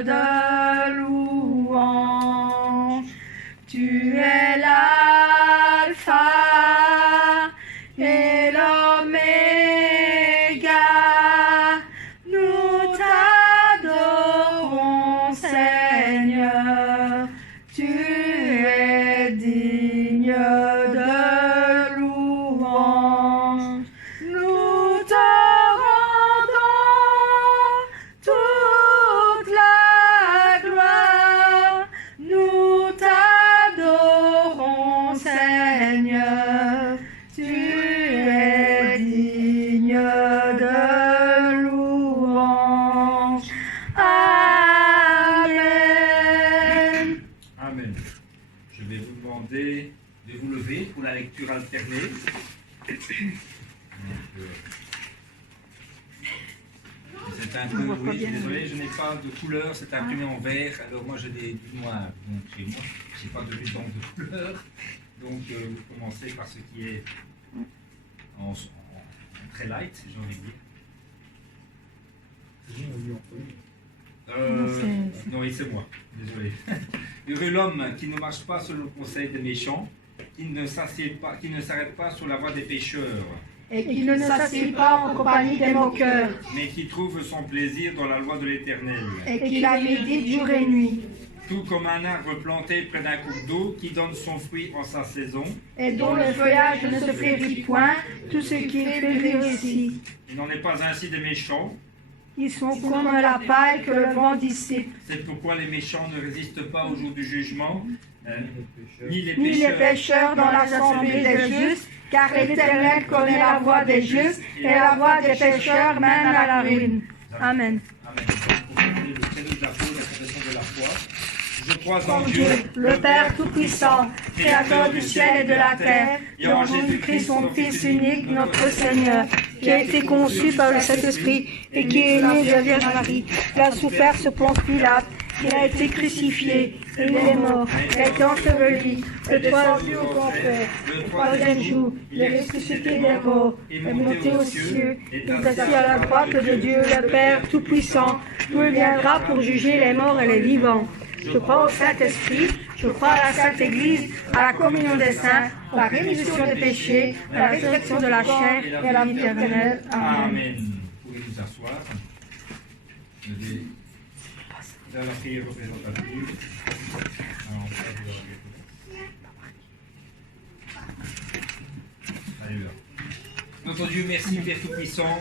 de louange, tu es l'alpha et l'oméga. Nous t'adorons, Seigneur, tu es digne de louange. Nous te rendons toute la gloire. Nous t'adorons, Seigneur, tu es digne de louange. Amen. Amen. Je vais vous demander de vous lever pour la lecture alternée. C'est un peu, oui, désolé, je n'ai pas de couleur, c'est imprimé en vert, alors moi j'ai du noir, donc chez moi, je n'ai pas de ruban de couleur, donc vous commencez par ce qui est en très light, j'ai envie de dire. Non, oui, c'est moi, désolé. Heureux l'homme qui ne marche pas selon le conseil des méchants, qui ne s'arrête pas sur la voie des pécheurs, Et qui ne s'assied pas en compagnie des moqueurs, mais qui trouve son plaisir dans la loi de l'Éternel. et qui la médite jour et nuit, Tout comme un arbre planté près d'un cours d'eau qui donne son fruit en sa saison. et dont le feuillage ne se flétrit point, tout ce qui est réussit. Il n'en est pas ainsi des méchants. Ils sont comme la paille que le vent dissipe. C'est pourquoi les méchants ne résistent pas au jour du jugement, ni les Ni les pécheurs dans l'assemblée des justes, car l'Éternel connaît la voie des justes, et la voie des pécheurs mène à la ruine. Amen. Amen. Le prélude de la foi, la confession de la foi. Je crois en Dieu, le Père Tout-Puissant, Créateur du ciel et de la terre, et en Jésus-Christ, son Fils unique, notre Seigneur, qui a été conçu par le Saint-Esprit et qui est né de la Vierge Marie. Il a souffert ce Ponce Pilate, il a été crucifié, il est mort, il a été enseveli, le troisième au enfer, le troisième jour, il est ressuscité des morts, est monté aux cieux, il est assis à la droite de Dieu, le Père Tout-Puissant, d'où il viendra pour juger les morts et les vivants. Je crois au Saint-Esprit, je crois à la Sainte Église, à la communion des saints, à la rémission des péchés, à la résurrection de la chair et à la vie éternelle. Amen. Amen. Vous pouvez vous asseoir. Je vais faire la prière représentative. Alléluia. Notre Dieu, merci Père Tout-Puissant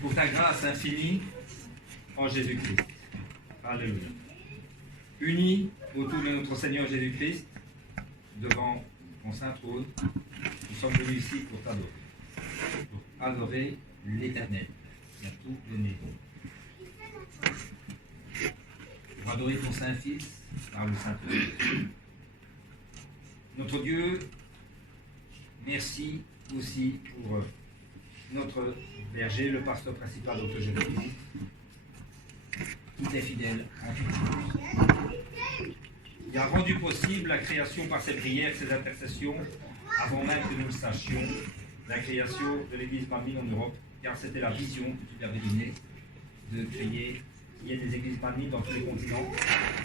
pour ta grâce infinie en Jésus-Christ. Alléluia. Unis autour de notre Seigneur Jésus-Christ, devant ton saint trône, nous sommes venus ici pour t'adorer. Pour adorer l'Éternel, qui a tout donné. Pour adorer ton Saint-Fils par le Saint-Esprit. Notre Dieu, merci aussi pour notre berger, le pasteur principal, Dr. Jésus-Christ, qui t'est fidèle en toutes choses. Il a rendu possible la création par ses prières, ses intercessions, avant même que nous le sachions, la création de l'Église Mamine en Europe, car c'était la vision que tu lui avais donnée de créer qu'il y ait des églises Mamine dans tous les continents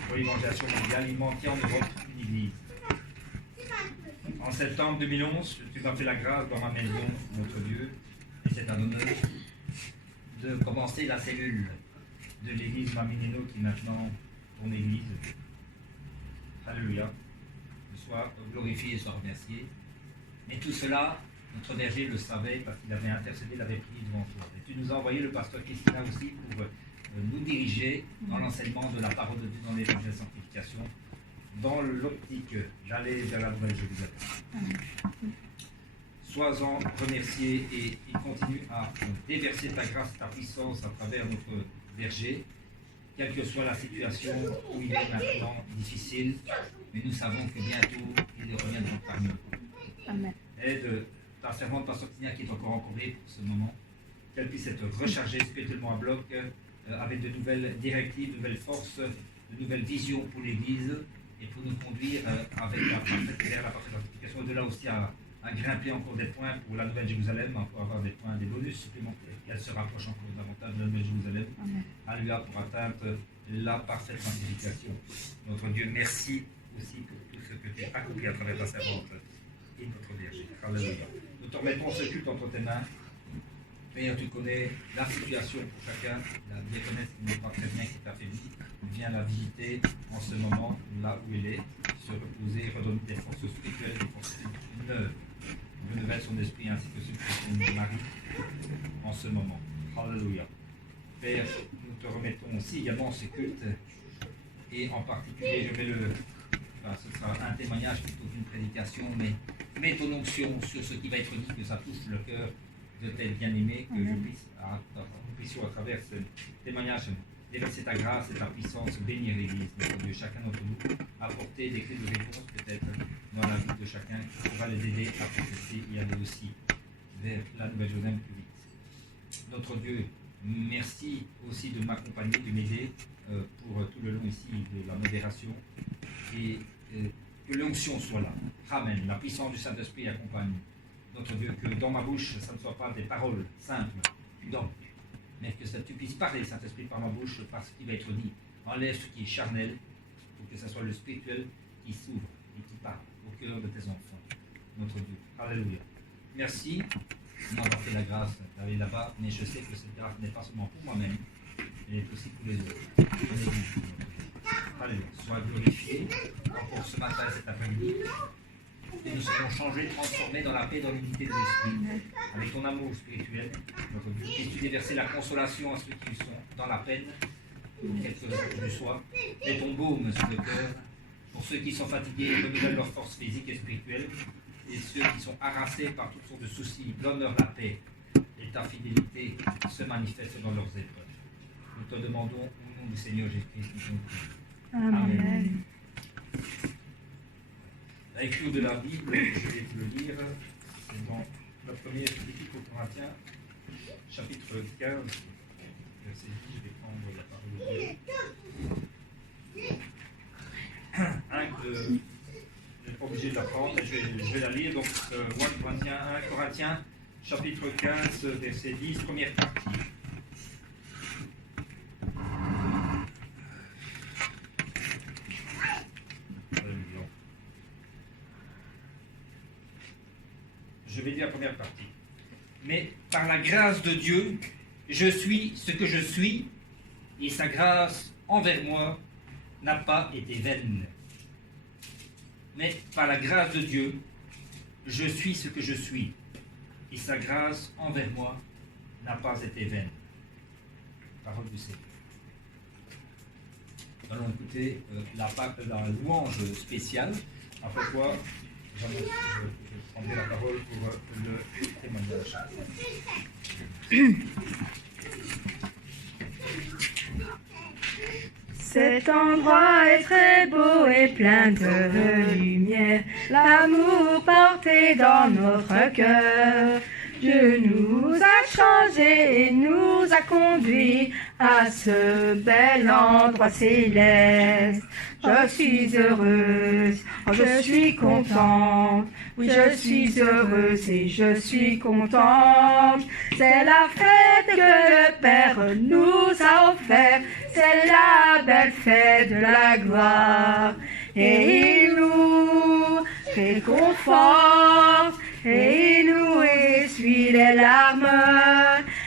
pour l'évangélisation mondiale. Il manquait en Europe une église. En septembre 2011, tu m'as fait la grâce dans ma maison, notre Dieu, et c'est un honneur de commencer la cellule de l'église Mamineno qui est maintenant ton église. Alléluia. Sois glorifié et sois remercié. Mais tout cela, notre berger le savait parce qu'il avait intercédé, il avait prié devant toi. Et tu nous as envoyé le pasteur Christina aussi pour nous diriger dans l'enseignement de la parole de Dieu dans l'évangile de la sanctification, dans l'optique d'aller vers la nouvelle Jérusalem. Sois-en remercié et il continue à déverser ta grâce, ta puissance à travers notre berger, quelle que soit la situation où il est maintenant difficile, mais nous savons que bientôt il reviendra parmi nous. Amen. Aide ta servante, Pasteur Tina, qui est encore encombrée pour ce moment, qu'elle puisse être rechargée spirituellement à bloc, avec de nouvelles directives, de nouvelles forces, de nouvelles visions pour l'Église et pour nous conduire avec la parfaite sanctification, et de là aussi à grimper encore des points pour la Nouvelle Jérusalem, pour avoir des points, des bonus supplémentaires. Et elle se rapproche encore davantage de la Nouvelle Jérusalem. Alléluia, pour atteindre la parfaite sanctification. Notre Dieu, merci aussi pour tout ce que tu as accompli à travers ta servante et notre berger. Alléluia. Nous te remettons ce culte entre tes mains. Père, tu connais la situation pour chacun, la diaconesse qui n'est pas très bien, qui est affaiblie. Viens la visiter en ce moment, là où elle est, se reposer, redonner des forces spirituelles, des forces neuves. Renouvelle son esprit ainsi que celui de son mari en ce moment. Alléluia. Père, nous te remettons aussi également ce culte, et en particulier, ce sera un témoignage plutôt qu'une prédication, mais mets ton onction sur ce qui va être dit, que ça touche le cœur de tes bien-aimés, que nous puissions à travers ce témoignage déverser ta grâce et ta puissance, bénir l'Église, notre Dieu, chacun d'entre nous, apporter des clés de réponse peut-être dans la vie de chacun, qui va les aider à progresser et aller aussi vers la Nouvelle Jérusalem plus vite. Notre Dieu, merci aussi de m'accompagner, de m'aider pour tout le long ici de la modération, et que l'onction soit là. Amen. La puissance du Saint-Esprit accompagne. Notre Dieu, que dans ma bouche, ça ne soit pas des paroles simples, mais que tu puisses parler, Saint-Esprit, par ma bouche, par ce qui va être dit. Enlève ce qui est charnel, pour que ce soit le spirituel qui s'ouvre et qui parle au cœur de tes enfants. Notre Dieu. Alléluia. Merci de m'avoir fait la grâce d'aller là-bas, mais je sais que cette grâce n'est pas seulement pour moi-même, elle est aussi pour les autres. Alléluia. Sois glorifié encore ce matin et cet après-midi. Et nous serons changés, transformés dans la paix, dans l'unité de l'esprit, avec ton amour spirituel, notre Dieu. Et tu déverser la consolation à ceux qui sont dans la peine, quel que le soit, et ton baume sur le cœur, pour ceux qui sont fatigués, renouvelle leur force physique et spirituelle, et ceux qui sont harassés par toutes sortes de soucis, donne-leur la paix, et ta fidélité se manifeste dans leurs épreuves. Nous te demandons au nom du Seigneur Jésus-Christ. Amen. La lecture de la Bible, je vais vous le lire, c'est dans le premier épître aux Corinthiens, chapitre 15, verset 10, je vais prendre la parole de Dieu. Vous n'êtes pas obligé de la prendre, mais je vais la lire, donc 1 Corinthiens, chapitre 15, verset 10, première partie. Je vais dire la première partie. Mais par la grâce de Dieu, je suis ce que je suis, et sa grâce envers moi n'a pas été vaine. Mais par la grâce de Dieu, je suis ce que je suis, et sa grâce envers moi n'a pas été vaine. Parole du Seigneur. Nous allons écouter la louange spéciale, après quoi je prendrai la parole pour le témoignage. Cet endroit est très beau et plein de lumière, l'amour porté dans notre cœur. Dieu nous a changés et nous a conduits à ce bel endroit céleste. Je suis heureuse, je suis contente, oui je suis heureuse et je suis contente. C'est la fête que le Père nous a offerte, c'est la belle fête de la gloire. Et il nous réconforte, et il nous essuie les larmes,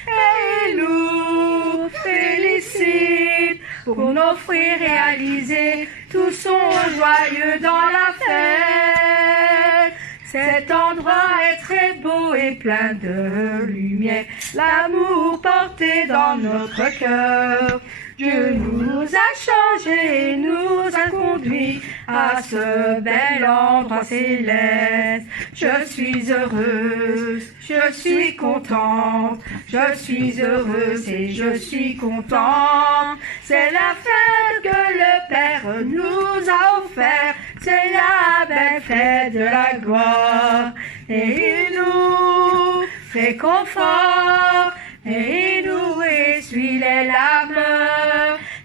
et il nous félicite pour nos fruits réalisés. Tous sont joyeux dans la fête. Cet endroit est très beau et plein de lumière, l'amour porté dans notre cœur. Dieu nous a changés, nous a conduits à ce bel endroit céleste. Je suis heureuse, je suis contente, je suis heureuse et je suis contente. C'est la fête que le Père nous a offerte, c'est la belle fête de la gloire. Et il nous réconfort, et il nous essuie les larmes,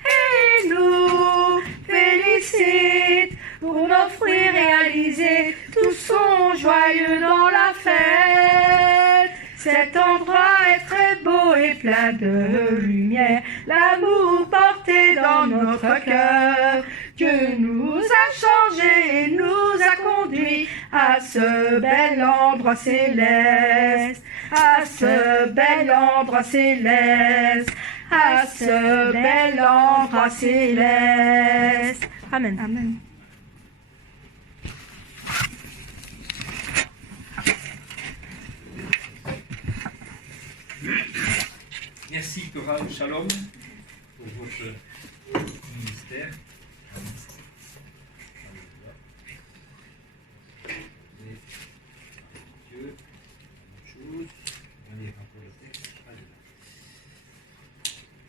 et il nous félicite pour nos fruits réalisés. Tous sont joyeux dans la fête. Cet endroit est très beau et plein de lumière, l'amour porté dans notre cœur. Dieu nous a changés et nous a conduits à ce bel endroit céleste, à ce bel endroit céleste, à ce bel endroit céleste. Amen. Amen. Merci, Chorale Shalom, pour votre ministère. Dieu, chose. On va lire un peu le texte.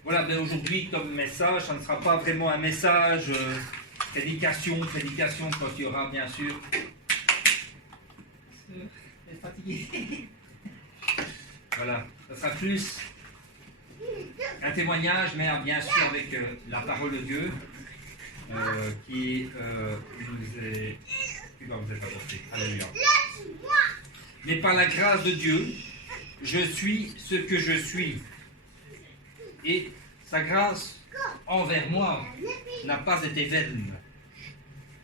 Voilà, mais aujourd'hui, comme message, ça ne sera pas vraiment un message prédication, quand il y aura bien sûr. Elle est fatiguée. Voilà, ça sera plus un témoignage, mais bien sûr avec la parole de Dieu qui va vous être apportée. Alléluia. Mais par la grâce de Dieu, je suis ce que je suis. Et sa grâce envers moi n'a pas été vaine.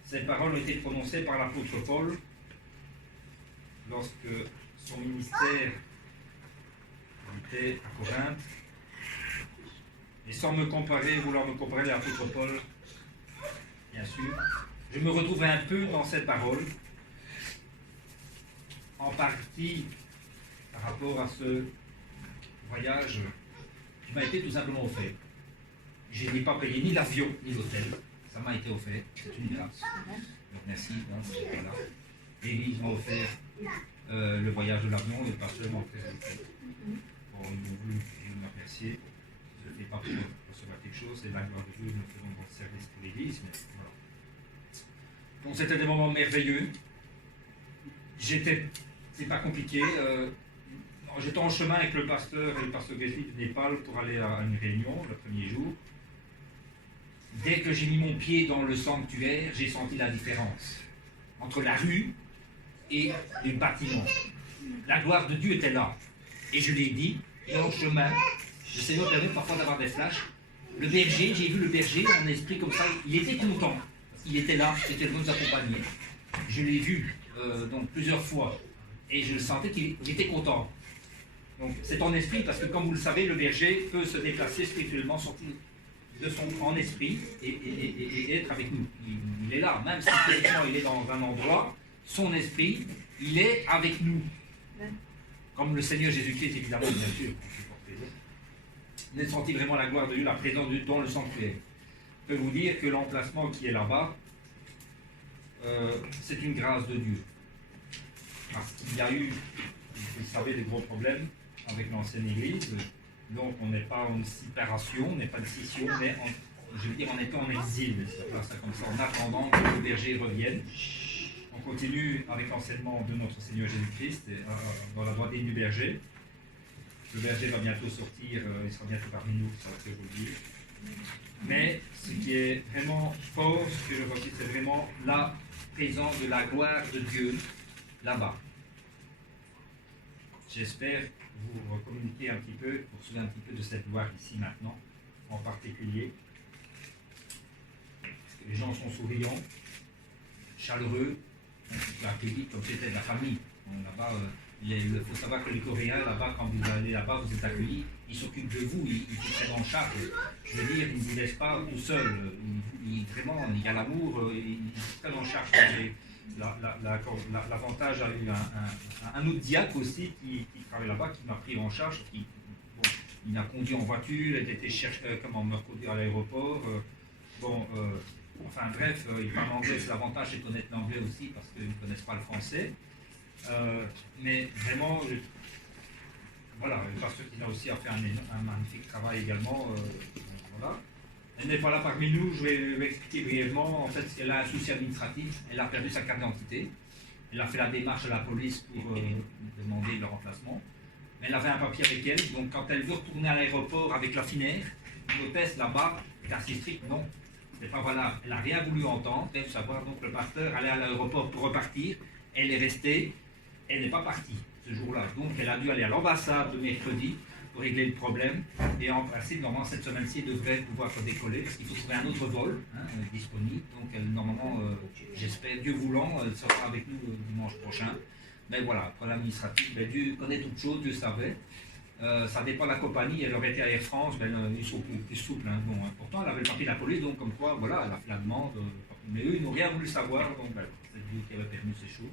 Ces paroles ont été prononcées par l'apôtre Paul lorsque son ministère était à Corinthe. Et sans vouloir me comparer à l'apôtre Paul, bien sûr, je me retrouve un peu dans cette parole, en partie par rapport à ce voyage qui m'a été tout simplement offert. Je n'ai pas payé ni l'avion ni l'hôtel, ça m'a été offert, c'est une grâce. Donc merci, voilà. L'Église m'a offert le voyage de l'avion et pas seulement très offert. Bon, ils ont voulu me remercier. Je ne fais pas pour recevoir quelque chose, c'est la gloire de Dieu, nous faisons notre service pour l'Église, mais voilà. Donc c'était des moments merveilleux. C'est pas compliqué. J'étais en chemin avec le pasteur et le pasteur Gesli du Népal pour aller à une réunion le premier jour. Dès que j'ai mis mon pied dans le sanctuaire, j'ai senti la différence entre la rue et le bâtiment. La gloire de Dieu était là. Et je l'ai dit, et en chemin, le Seigneur permet parfois d'avoir des flashs. Le berger, j'ai vu le berger en esprit comme ça, il était content. Il était là, il était venu nous accompagner. Je l'ai vu donc plusieurs fois. Et je sentais qu'il était content. Donc c'est en esprit, parce que comme vous le savez, le berger peut se déplacer spirituellement, sortir de en esprit et être avec nous. Il est là, même si physiquement il est dans un endroit, son esprit, il est avec nous. Comme le Seigneur Jésus-Christ, évidemment, bien sûr. Vous avez senti vraiment la gloire de Dieu, la présence de Dieu dans le sanctuaire. Je peux vous dire que l'emplacement qui est là-bas, c'est une grâce de Dieu. Parce qu'il y a eu, vous savez, des gros problèmes avec l'ancienne Église. Donc on n'est pas en séparation, on n'est pas de scission, mais je veux dire, on était en exil. C'est comme ça, en attendant que le berger revienne. On continue avec l'enseignement de notre Seigneur Jésus-Christ dans la voie du berger. Le berger va bientôt sortir, il sera bientôt parmi nous, ça va vous le dire. Mais ce qui est vraiment fort, ce que je vois ici, c'est vraiment la présence de la gloire de Dieu là-bas. J'espère vous communiquer un petit peu, pour souvenir un petit peu de cette gloire ici maintenant, en particulier. Les gens sont souriants, chaleureux, accueillis comme si c'était de la famille. Là-bas, il faut savoir que les Coréens, là-bas, quand vous allez là-bas, vous êtes accueillis, ils s'occupent de vous, ils vous prennent en charge. Je veux dire, ils ne vous laissent pas tout seul. Vraiment, il y a l'amour, ils vous prennent en charge. L'avantage a eu un autre diacre aussi qui travaille là-bas, qui m'a pris en charge. il m'a conduit en voiture, il était chercher comment me conduire à l'aéroport. Enfin bref, il parle anglais, c'est l'avantage c'est de connaître l'anglais aussi parce qu'ils ne connaissent pas le français. Mais vraiment, voilà, parce qu'il a aussi fait un magnifique travail également. Voilà. Elle n'est pas là parmi nous, je vais lui expliquer brièvement. En fait, elle a un souci administratif, elle a perdu sa carte d'identité. Elle a fait la démarche à la police pour demander le remplacement. Mais elle avait un papier avec elle, donc quand elle veut retourner à l'aéroport avec la FINER, l'hôtesse là-bas est assez stricte, non. C'est pas voilà, elle n'a rien voulu entendre, elle veut savoir, donc le pasteur allait à l'aéroport pour repartir, elle est restée, elle n'est pas partie ce jour-là. Donc elle a dû aller à l'ambassade le mercredi pour régler le problème, et en principe, normalement cette semaine-ci, elle devrait pouvoir décoller, parce qu'il faut trouver un autre vol disponible. Donc normalement, j'espère, Dieu voulant, elle sera avec nous dimanche prochain. Mais voilà, pour l'administratif, Dieu connaît toutes choses, Dieu savait. Ça dépend de la compagnie, elle aurait été à Air France, ils sont plus souples. Bon, pourtant, elle avait le papier de la police, donc comme quoi, voilà, elle a fait la demande. Mais eux, ils n'ont rien voulu savoir, donc c'est Dieu qui avait permis ces choses.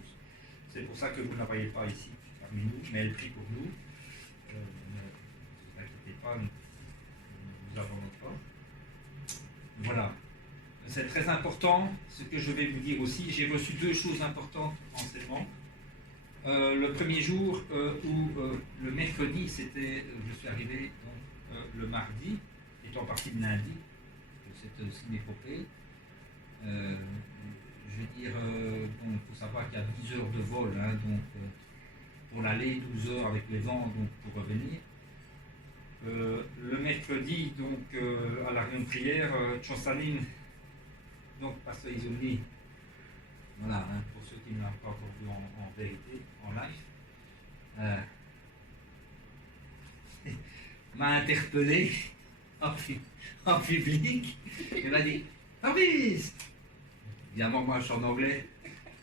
C'est pour ça que vous ne la voyez pas ici, parmi nous, mais elle prie pour nous. Ne vous inquiétez pas, nous ne vous abandonnons pas. Voilà. C'est très important, ce que je vais vous dire aussi. J'ai reçu 2 choses importantes en enseignement. Le premier jour le mercredi, c'était, je suis arrivé donc, le mardi, étant parti de lundi, c'était aussi une épopée. Je veux dire, il faut savoir qu'il y a 10 heures de vol, donc pour l'aller, 12 heures avec les vents, donc pour revenir. Le mercredi, donc à la réunion de prière, Tchonsaline, donc pasteur Isoni, voilà, pour ceux qui ne l'ont pas encore vu en vérité, en live, m'a interpellé en public. Il m'a dit Fabrice, évidemment, moi je suis en anglais,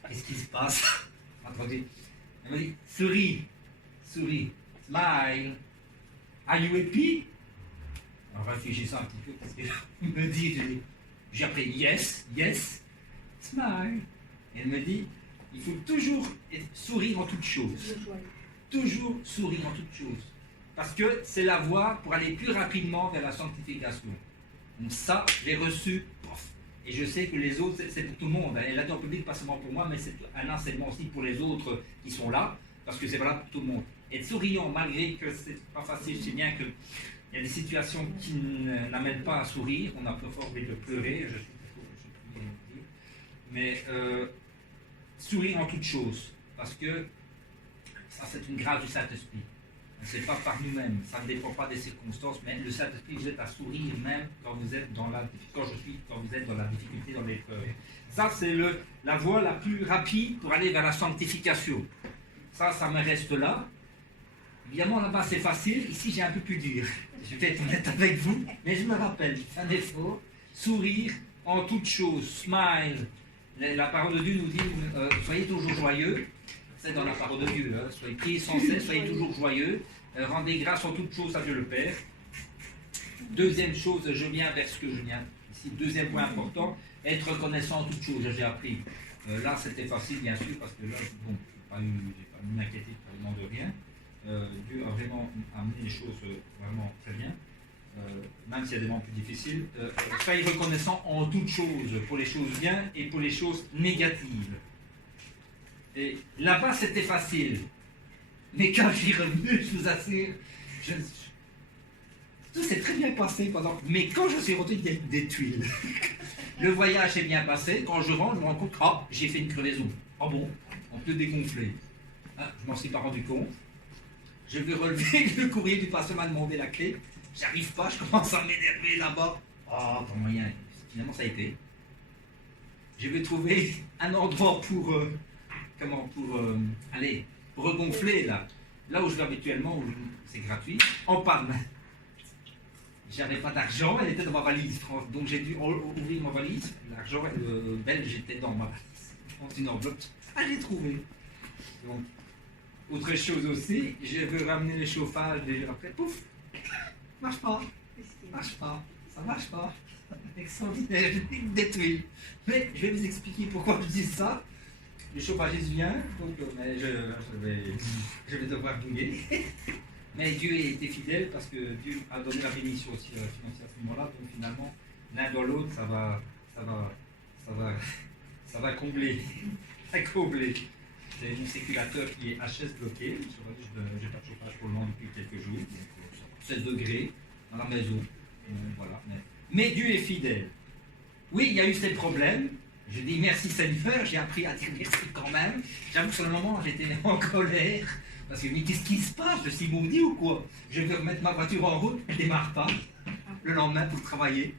qu'est-ce qui se passe? Il m'a dit souris, smile, are you happy? En réfléchissant un petit peu, parce qu'il me dit, j'ai appris yes, smile. Et elle me dit, il faut toujours sourire en toutes choses. Toujours sourire en toutes choses. Parce que c'est la voie pour aller plus rapidement vers la sanctification. Donc ça, j'ai reçu, et je sais que les autres, c'est pour tout le monde. Elle l'a dit en public, pas seulement pour moi, mais c'est un enseignement aussi pour les autres qui sont là, parce que c'est valable pour tout le monde. Être souriant, malgré que c'est pas facile, je sais bien qu'il y a des situations qui n'amènent pas à sourire, on a plus fort envie de pleurer, je sais dire, mais sourire en toutes choses, parce que ça c'est une grâce du Saint-Esprit. Ce n'est pas par nous-mêmes, ça ne dépend pas des circonstances, mais le Saint-Esprit vous aide à sourire même quand vous êtes dans la difficulté, dans l'épreuve. Ça c'est la voie la plus rapide pour aller vers la sanctification. Ça me reste là. Évidemment là-bas c'est facile, ici j'ai un peu plus dur. Je vais être honnête avec vous, mais je me rappelle, un effort, sourire en toutes choses, smile. La parole de Dieu nous dit, soyez toujours joyeux. C'est dans la parole de Dieu. Soyez priés sans cesse, soyez toujours joyeux. Rendez grâce en toutes choses à Dieu le Père. Deuxième chose, je viens vers ce que je viens. Ici, deuxième point important, être reconnaissant en toutes choses. J'ai appris. Là, c'était facile, bien sûr, parce que là, bon, je n'ai pas m'inquiéter vraiment de rien. Dieu a vraiment amené les choses vraiment très bien. Même s'il y a des moments plus difficiles. Soyez reconnaissant en toutes choses, pour les choses bien et pour les choses négatives. Et là-bas, c'était facile. Mais quand j'y revenu, je vous assure, tout s'est très bien passé Mais quand je suis retourné des tuiles, le voyage s'est bien passé. Quand je rentre, je me rends compte, j'ai fait une crevaison. Ah bon, on peut dégonfler. Je m'en suis pas rendu compte. Je vais relever le courrier du pasteur m'a demandé la clé. J'arrive pas, je commence à m'énerver là-bas. Pas moyen. Finalement, ça a été. Je vais trouver un endroit pour regonfler là où je vais habituellement, où c'est gratuit, en panne. J'avais pas d'argent, elle était dans ma valise, donc j'ai dû ouvrir ma valise. L'argent belge était dans ma valise, dans une enveloppe. J'ai trouvé. Donc, autre chose aussi, je veux ramener le chauffage et après, pouf, marche pas, ça marche pas. Extraordinaire, des tuiles. Mais je vais vous expliquer pourquoi je dis ça. Le chauffagiste vient, donc mais je vais devoir bouiller. Mais Dieu était fidèle parce que Dieu a donné la bénédiction aussi financière à ce moment-là. Donc finalement, l'un dans l'autre, ça va combler. Ça combler. C'est mon séculateur qui est HS bloqué. Je n'ai pas de chauffage pour le moment depuis quelques jours. Donc, 16 degrés dans la maison. Voilà. Mais Dieu est fidèle. Oui, il y a eu ces problèmes. Je dis merci Seigneur, j'ai appris à dire merci quand même. J'avoue que sur le moment, j'étais en colère. Parce que, mais qu'est-ce qui se passe? Je suis maudit ou quoi? Je veux remettre ma voiture en route, elle ne démarre pas. Le lendemain pour travailler.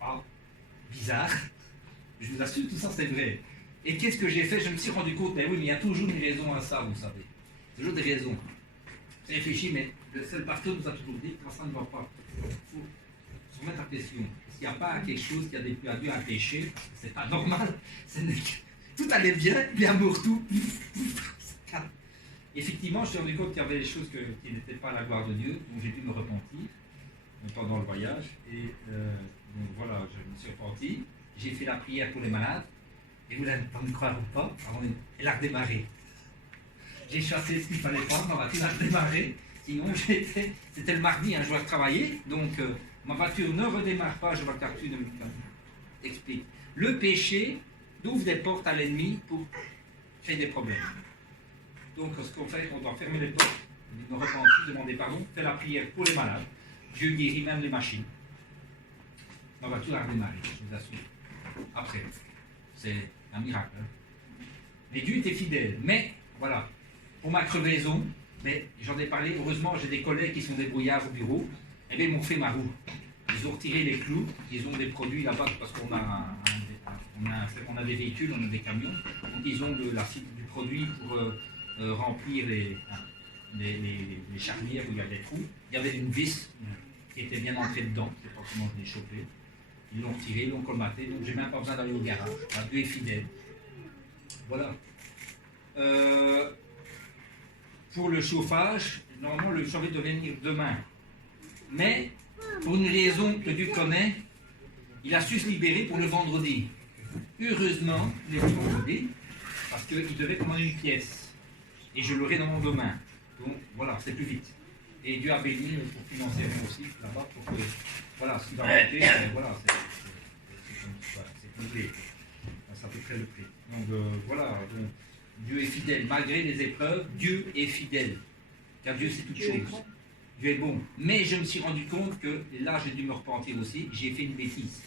Ah, bizarre. Je vous assure, tout ça c'est vrai. Et qu'est-ce que j'ai fait? Je me suis rendu compte, mais oui, mais il y a toujours une raison à ça, vous savez. Toujours des raisons. J'ai réfléchi, mais le seul pasteur nous a toujours dit quand ça ne va pas. Il faut se remettre en question. S'il n'y a pas quelque chose qui a dû un péché, c'est pas normal. Tout allait bien, l'amour tout. Effectivement, je me suis rendu compte qu'il y avait des choses qui n'étaient pas à la gloire de Dieu, donc j'ai dû me repentir pendant le voyage. Et donc voilà, je me suis repenti. J'ai fait la prière pour les malades. Et vous ne croirez pas, elle a redémarré. J'ai chassé ce qu'il ne fallait pas, ma voiture a redémarré. Sinon, c'était le mardi, je dois travailler. Donc, ma voiture ne redémarre pas, je vois que Arthur explique. Le péché ouvre des portes à l'ennemi pour créer des problèmes. Donc, ce qu'on fait, on doit fermer les portes, me repentir, demander pardon, faire la prière pour les malades. Dieu guérit même les machines. Ma voiture a redémarré, je vous assure. Après, c'est un miracle. Mais Dieu était fidèle. Mais, voilà, pour ma crevaison, mais j'en ai parlé, heureusement, j'ai des collègues qui sont débrouillards au bureau, et bien ils m'ont fait ma roue. Ils ont retiré les clous, ils ont des produits là-bas, parce qu'on a des véhicules, on a des camions, donc ils ont du produit pour remplir les charnières où il y a des trous. Il y avait une vis qui était bien entrée dedans, je ne sais pas comment je l'ai chopé. Ils l'ont retiré, ils l'ont colmaté, donc j'ai même pas besoin d'aller au garage. Dieu est fidèle. Voilà. Pour le chauffage, normalement le chauffage doit venir demain. Mais, pour une raison que Dieu connaît, il a su se libérer pour le vendredi. Heureusement, il est venu vendredi, parce qu'il devait commander une pièce. Et je l'aurai dans mon demain. Donc voilà, c'est plus vite. Et Dieu a béni pour financer aussi là-bas, pour que, voilà, ce qui va monter, voilà, c'est complet. Ça fait très le prix. Donc voilà, donc, Dieu est fidèle. Malgré les épreuves, Dieu est fidèle. Car Dieu c'est toute chose. Dieu est bon. Mais je me suis rendu compte que, là j'ai dû me repentir aussi, j'ai fait une bêtise.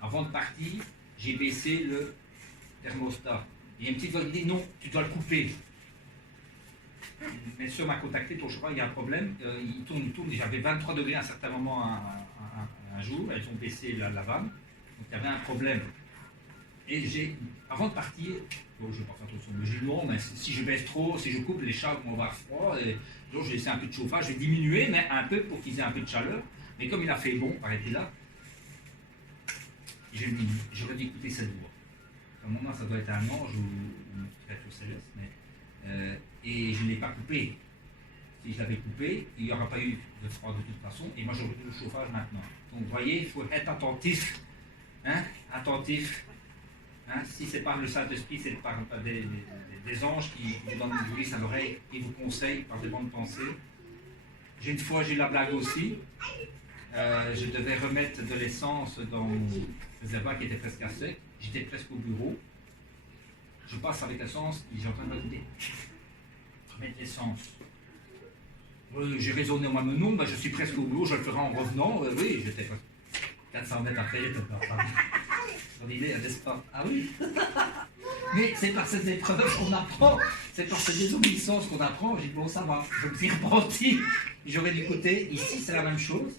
Avant de partir, j'ai baissé le thermostat. Et une petite voix qui dit non, tu dois le couper. Mes soeurs m'a contacté pour je crois il y a un problème. Il tourne. J'avais 23 degrés à un certain moment un jour. Elles ont baissé la vanne. Donc il y avait un problème. Et avant de partir, bon, je ne vais pas faire trop son j'ai dit non, mais si je baisse trop, si je coupe, les chats vont avoir froid. Et donc j'ai laissé un peu de chauffage, j'ai diminué, mais un peu pour qu'ils aient un peu de chaleur. Mais comme il a fait bon, arrêtez là, j'aurais dû écouter cette voix. À un moment, ça doit être un ange ou une créature céleste, mais, et je ne l'ai pas coupé. Si je l'avais coupé, il n'y aurait pas eu de froid de toute façon, et moi j'aurais tout le chauffage maintenant. Donc vous voyez, il faut être attentif. Hein, attentif. Hein, si c'est par le Saint-Esprit, c'est par des anges qui vous donnent du glisse à l'oreille, qui vous conseillent par des bonnes pensées. Une fois, j'ai eu la blague aussi. Je devais remettre de l'essence dans mon réservoir qui était presque à sec. J'étais presque au bureau. Je passe avec l'essence et j'ai en train de me dire remettre l'essence. J'ai raisonné moi, mais non, je suis presque au bureau, je le ferai en revenant. Oui, j'étais 400 mètres après, on dit, n'est-ce pas? Ah oui. Mais c'est par ces épreuves qu'on apprend, c'est par cette désobéissance qu'on apprend. J'ai dit, bon, ça va, je me suis repenti. J'aurais dû côté, ici c'est la même chose.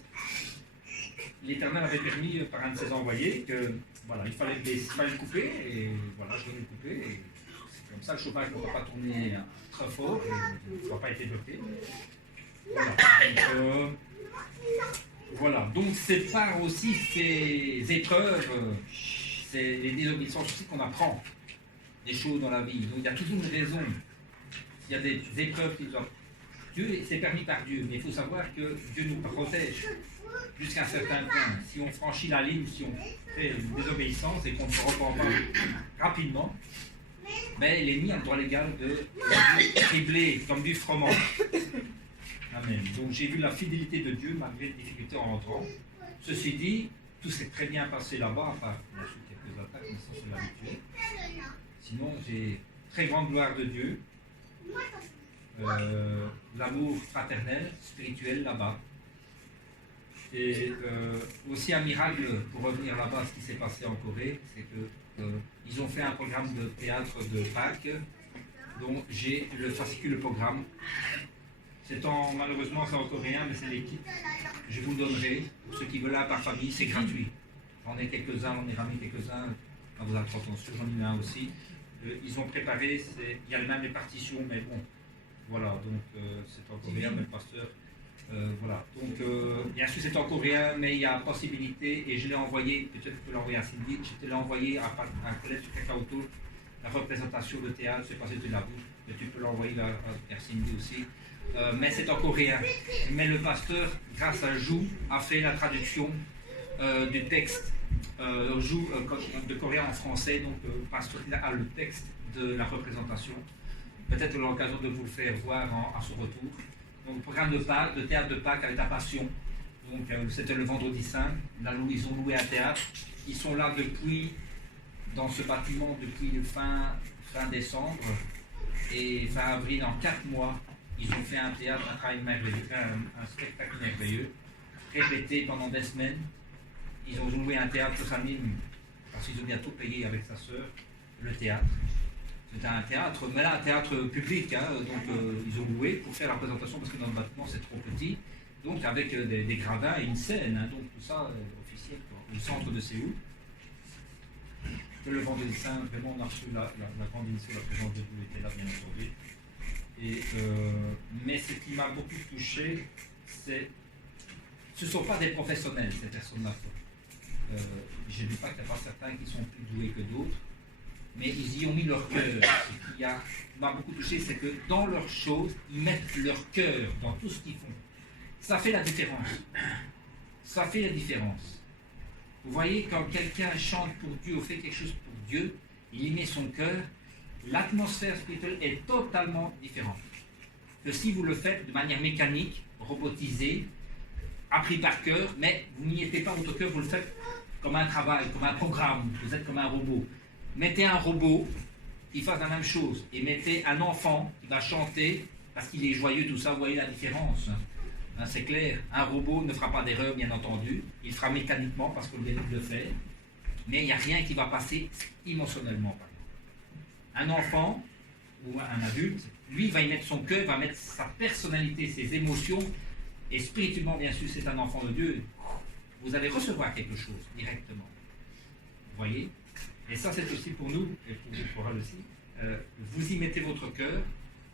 L'Éternel avait permis par un de ses envoyés que, voilà, il fallait le couper, et voilà, je vais le couper. Et c'est comme ça, le chauffage ne va pas tourner très fort, et ne va pas être bloqué. Voilà. Donc c'est par aussi ces épreuves, c'est les désobéissances aussi qu'on apprend des choses dans la vie. Donc il y a toujours une raison. Il y a des épreuves qui doivent. Dieu, c'est permis par Dieu, mais il faut savoir que Dieu nous protège jusqu'à un certain point. Si on franchit la ligne, si on fait une désobéissance et qu'on ne se repent pas rapidement, mais l'ennemi a le droit légal de tribler comme du fromage. Amen. Donc j'ai vu la fidélité de Dieu malgré les difficultés en rentrant. Ceci dit, tout s'est très bien passé là-bas, à part bien sûr quelques attaques, mais ça c'est l'habitude. Sinon, j'ai très grande gloire de Dieu, l'amour fraternel, spirituel là-bas. Et aussi un miracle, pour revenir là-bas, ce qui s'est passé en Corée, c'est que ils ont fait un programme de théâtre de Pâques, dont j'ai le fascicule, le programme. Malheureusement, c'est en coréen, mais c'est l'équipe. Je vous le donnerai. Pour ceux qui veulent un par famille, c'est gratuit. J'en ai quelques-uns, on est ramené quelques-uns à vos attention, j'en ai un aussi. Ils ont préparé, il y a même les partitions, mais bon, voilà, donc c'est en coréen, mais le pasteur, voilà. Donc, bien sûr, c'est en coréen, mais il y a possibilité, et je l'ai envoyé, peut-être que je peux l'envoyer à Cindy, je te l'ai envoyé à un collègue sur Kakao, la représentation de théâtre, je ne sais pas si tu l'as vu, mais tu peux l'envoyer à Cindy aussi. Mais c'est en coréen. Mais le pasteur, grâce à Jou, a fait la traduction du texte de coréen en français. Donc, le pasteur a le texte de la représentation. Peut-être l'occasion de vous le faire voir à son retour. Donc, le programme de théâtre de Pâques avec la Passion. Donc, c'était le vendredi saint. Là, ils ont loué un théâtre. Ils sont là dans ce bâtiment depuis fin décembre et fin avril, en 4 mois. Ils ont fait un théâtre, un travail merveilleux, un spectacle merveilleux, répété pendant des semaines. Ils ont loué un théâtre pour Samim, parce qu'ils ont bientôt payé avec sa sœur le théâtre. C'était un théâtre, mais là un théâtre public, hein, donc ils ont loué pour faire la présentation, parce que dans le bâtiment c'est trop petit, donc avec des gradins et une scène, hein, donc tout ça officiel, quoi, au centre de Séoul. Que le vendredi saint, vraiment on a reçu la grande initiative, la présence de Dieu était là bien entendu. Mais ce qui m'a beaucoup touché, ce ne sont pas des professionnels, ces personnes-là. Je ne dis pas qu'il n'y a pas certains qui sont plus doués que d'autres, mais ils y ont mis leur cœur. Ce qui m'a beaucoup touché, c'est que dans leurs choses, ils mettent leur cœur dans tout ce qu'ils font. Ça fait la différence. Ça fait la différence. Vous voyez, quand quelqu'un chante pour Dieu ou fait quelque chose pour Dieu, il y met son cœur. L'atmosphère spirituelle est totalement différente que si vous le faites de manière mécanique, robotisée, appris par cœur, mais vous n'y mettez pas votre cœur, vous le faites comme un travail, comme un programme, vous êtes comme un robot. Mettez un robot qui fasse la même chose et mettez un enfant qui va chanter parce qu'il est joyeux, tout ça, vous voyez la différence. Hein, c'est clair, un robot ne fera pas d'erreur, bien entendu, il fera mécaniquement parce qu'on vient de le faire, mais il n'y a rien qui va passer émotionnellement. Un enfant ou un adulte, lui, va y mettre son cœur, va mettre sa personnalité, ses émotions, et spirituellement, bien sûr, c'est un enfant de Dieu. Vous allez recevoir quelque chose directement. Vous voyez? Et ça, c'est aussi pour nous, et pour vous, Coral aussi. Vous y mettez votre cœur,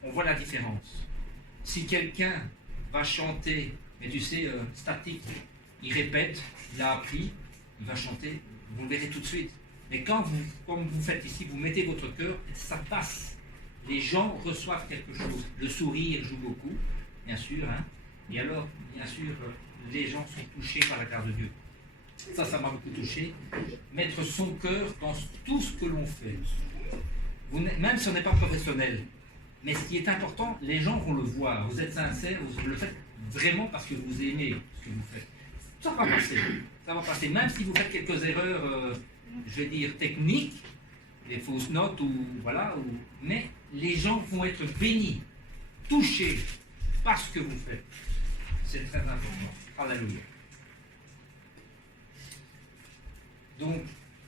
on voit la différence. Si quelqu'un va chanter, mais tu sais, statique, il répète, il a appris, il va chanter, vous le verrez tout de suite. Mais comme vous faites ici, vous mettez votre cœur, ça passe. Les gens reçoivent quelque chose. Le sourire joue beaucoup, bien sûr. Hein. Et alors, bien sûr, les gens sont touchés par la grâce de Dieu. Ça m'a beaucoup touché. Mettre son cœur dans tout ce que l'on fait. Même si on n'est pas professionnel. Mais ce qui est important, les gens vont le voir. Vous êtes sincère, vous le faites vraiment parce que vous aimez ce que vous faites. Ça va passer. Ça va passer. Même si vous faites quelques erreurs... je vais dire techniques, des fausses notes, mais les gens vont être bénis, touchés par ce que vous faites. C'est très important. Alléluia. Donc,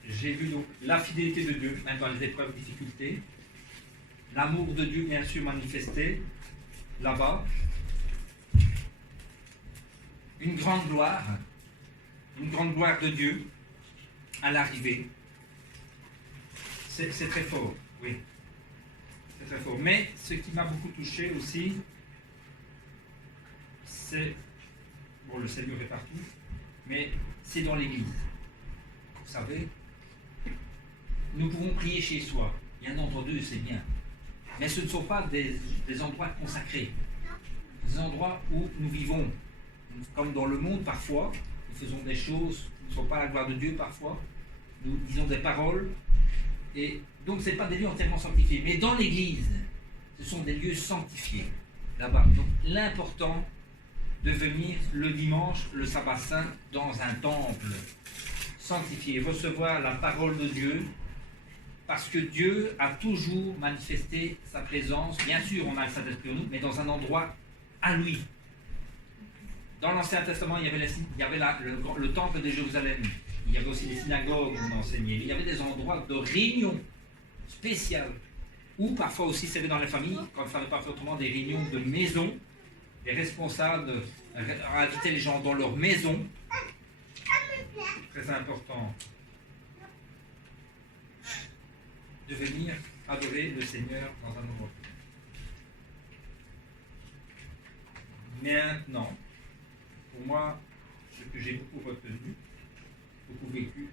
j'ai vu la fidélité de Dieu, même dans les épreuves, difficultés, l'amour de Dieu, bien sûr, manifesté là-bas, une grande gloire de Dieu à l'arrivée. C'est très fort, oui. C'est très fort. Mais ce qui m'a beaucoup touché aussi, c'est... Bon, le Seigneur est partout, mais c'est dans l'Église. Vous savez, nous pouvons prier chez soi. Bien entendu, c'est bien. Mais ce ne sont pas des endroits consacrés. Des endroits où nous vivons. Comme dans le monde, parfois, nous faisons des choses qui ne sont pas à la gloire de Dieu, parfois. Nous disons des paroles, et donc ce n'est pas des lieux entièrement sanctifiés. Mais dans l'Église, ce sont des lieux sanctifiés, là-bas. Donc l'important, de venir le dimanche, le sabbat saint, dans un temple sanctifié, recevoir la parole de Dieu, parce que Dieu a toujours manifesté sa présence. Bien sûr, on a le Saint-Esprit en nous, mais dans un endroit à lui. Dans l'Ancien Testament, il y avait le temple de Jérusalem. Il y avait aussi des synagogues où on enseignait. Il y avait des endroits de réunion spéciales. Ou parfois aussi, c'était dans les familles, quand il ne fallait pas faire autrement, des réunions de maison. Les responsables invitaient les gens dans leur maison. Très important de venir adorer le Seigneur dans un endroit. Maintenant, pour moi, ce que j'ai beaucoup retenu, beaucoup vécu,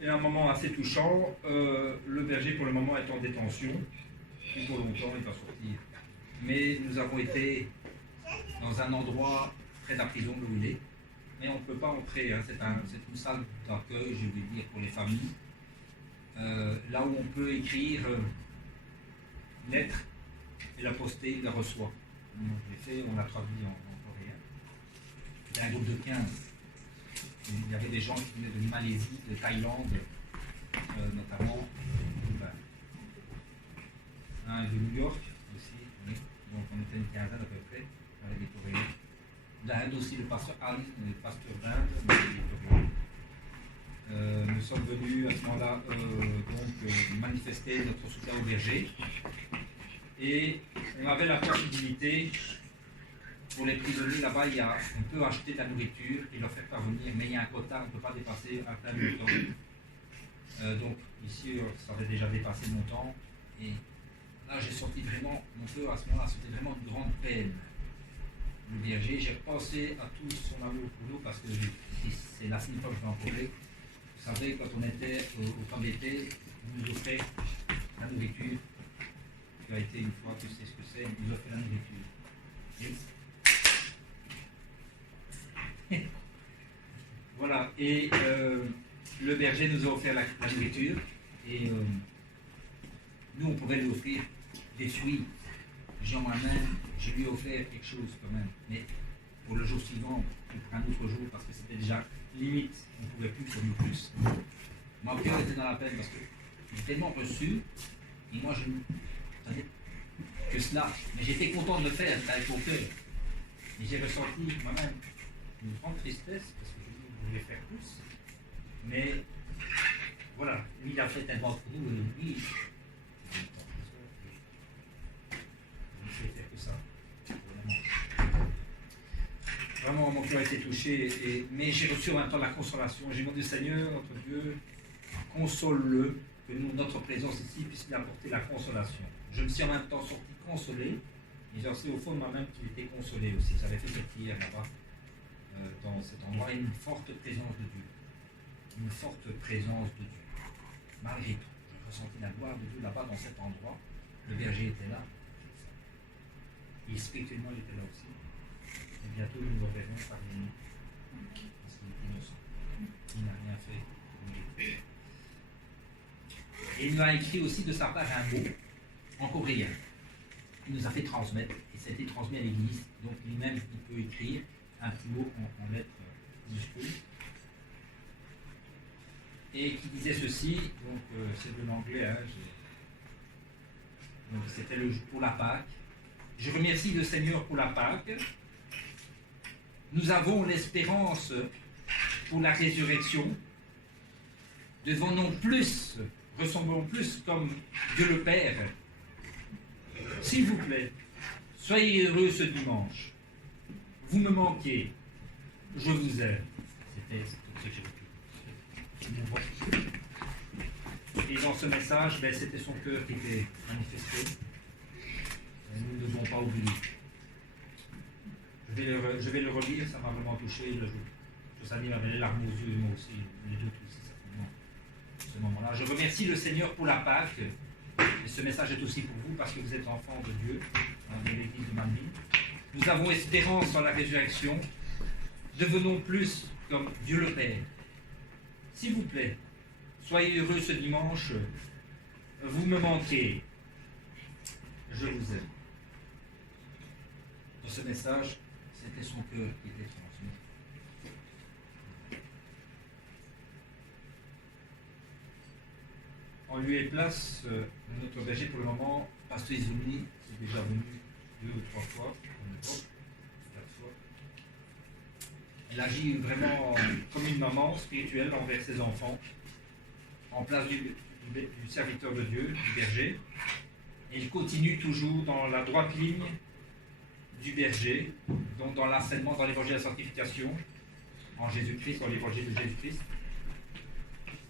et un moment assez touchant, le berger pour le moment est en détention, plus pour longtemps il va sortir. Mais nous avons été dans un endroit près de la prison où il est, mais on ne peut pas entrer, hein. C'est une salle d'accueil, je vais dire, pour les familles, là où on peut écrire une lettre et la poster, il la reçoit. On l'a traduit en coréen. C'était un groupe de 15. Il y avait des gens qui venaient de Malaisie, de Thaïlande, notamment, un de New York aussi, oui. Donc on était une quinzaine à peu près, avec des Coréens. D'Inde aussi, le pasteur Anne, le pasteur d'Inde, des Coréens. Nous sommes venus à ce moment-là manifester notre soutien au berger. Et on avait la possibilité, pour les prisonniers là-bas, on peut acheter de la nourriture et leur faire parvenir, mais il y a un quota, on ne peut pas dépasser un tel montant. Donc ici, ça avait déjà dépassé le montant. Et là, j'ai senti vraiment, mon cœur à ce moment-là, c'était vraiment une grande peine. Le berger, j'ai pensé à tout son amour pour nous, parce que c'est la seule fois que je vais en parler. Vous savez, quand on était au temps d'été, il nous offrait la nourriture. Tu as été une fois, tu sais ce que c'est, il nous offrait la nourriture. Et voilà, et le berger nous a offert la nourriture, et nous, on pouvait lui offrir des fruits. J'ai en ma main, je lui ai offert quelque chose quand même, mais pour le jour suivant, ou pour un autre jour, parce que c'était déjà limite, on ne pouvait plus fournir plus. Mon cœur était dans la peine parce que j'ai tellement reçu, et moi je ne savais que cela, mais j'étais content de le faire avec mon cœur. Et j'ai ressenti moi-même une grande tristesse parce que je voulais faire plus, mais voilà, lui il a fait tellement pour nous, et lui, je ne sais faire que ça. Vraiment, mon cœur a été touché, mais j'ai reçu en même temps la consolation. J'ai demandé au Seigneur, notre Dieu, console-le, que notre présence ici puisse lui apporter la consolation. Je me suis en même temps sorti consolé, et j'ai aussi au fond de moi-même qu'il était consolé aussi. J'avais fait cette prière là-bas, dans cet endroit, une forte présence de Dieu. Une forte présence de Dieu. Malgré tout, je ressentis la gloire de Dieu là-bas, dans cet endroit. Le berger était là. Et spirituellement, il était là aussi. Et bientôt, nous le verrons parmi nous. Parce qu'il est innocent. Il n'a rien fait. Et il nous a écrit aussi de sa part un mot en coréen. Il nous a fait transmettre. Et ça a été transmis à l'église. Donc lui-même, il peut écrire un petit mot en lettres minuscules. Et qui disait ceci. Donc c'est de l'anglais. Hein, donc c'était pour la Pâque. Je remercie le Seigneur pour la Pâque. Nous avons l'espérance pour la résurrection. Devenons plus, ressemblons plus comme Dieu le Père. S'il vous plaît, soyez heureux ce dimanche. Vous me manquez. Je vous aime. C'était tout ce que j'ai vécu. Et dans ce message, c'était son cœur qui était manifesté. Nous ne devons pas oublier. Je vais le relire, ça m'a vraiment touché. Josanie avait les larmes aux yeux, et moi aussi, les deux aussi, certainement, ce moment-là. Je remercie le Seigneur pour la Pâque. Et ce message est aussi pour vous, parce que vous êtes enfants de Dieu, de l'église de Mamie. Nous avons espérance dans la résurrection. Devenons plus comme Dieu le Père. S'il vous plaît, soyez heureux ce dimanche. Vous me manquez. Je vous aime. ce message, c'était son cœur qui était transmis. On lui est place, notre berger pour le moment, Pasteur Izumi, qui est déjà venu 2 ou 3 fois, en Europe, 4 fois. Elle agit vraiment comme une maman spirituelle envers ses enfants, en place du serviteur de Dieu, du berger. Et il continue toujours dans la droite ligne du berger, donc dans l'enseignement, dans l'évangile de la sanctification, en Jésus-Christ, dans l'évangile de Jésus-Christ.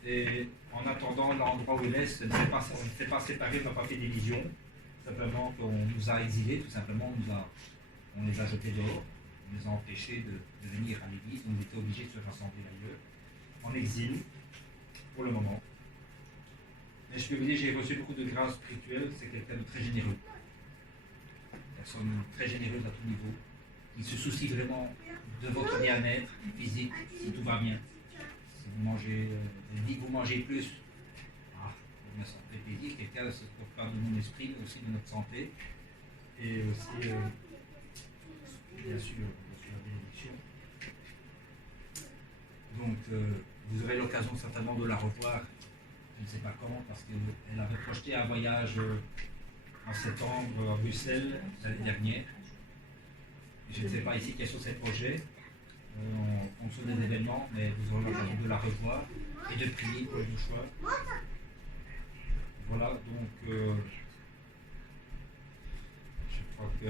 Et en attendant l'endroit où il est, on ne s'est pas séparé, on n'a pas fait division, simplement qu'on nous a exilés, tout simplement, on les a jetés dehors, on les a empêchés de venir à l'église, on était obligés de se rassembler ailleurs, en exil, pour le moment. Mais je peux vous dire, j'ai reçu beaucoup de grâce spirituelle, c'est quelqu'un de très généreux. Une personne très généreuse à tout niveau. Il se soucie vraiment de votre bien-être physique, si tout va bien. Si vous mangez, il dit que vous mangez plus, ça me fait plaisir. Quelqu'un se préoccupe de mon esprit, mais aussi de notre santé. Et aussi, bien sûr, la bénédiction. Donc, vous aurez l'occasion certainement de la revoir. Je ne sais pas comment, parce qu'elle avait projeté un voyage en septembre à Bruxelles l'année dernière. Et je ne sais pas ici quels sont ses projets en fonction des événements, mais vous aurez l'occasion de la revoir et de prier pour le choix. Voilà, donc je crois que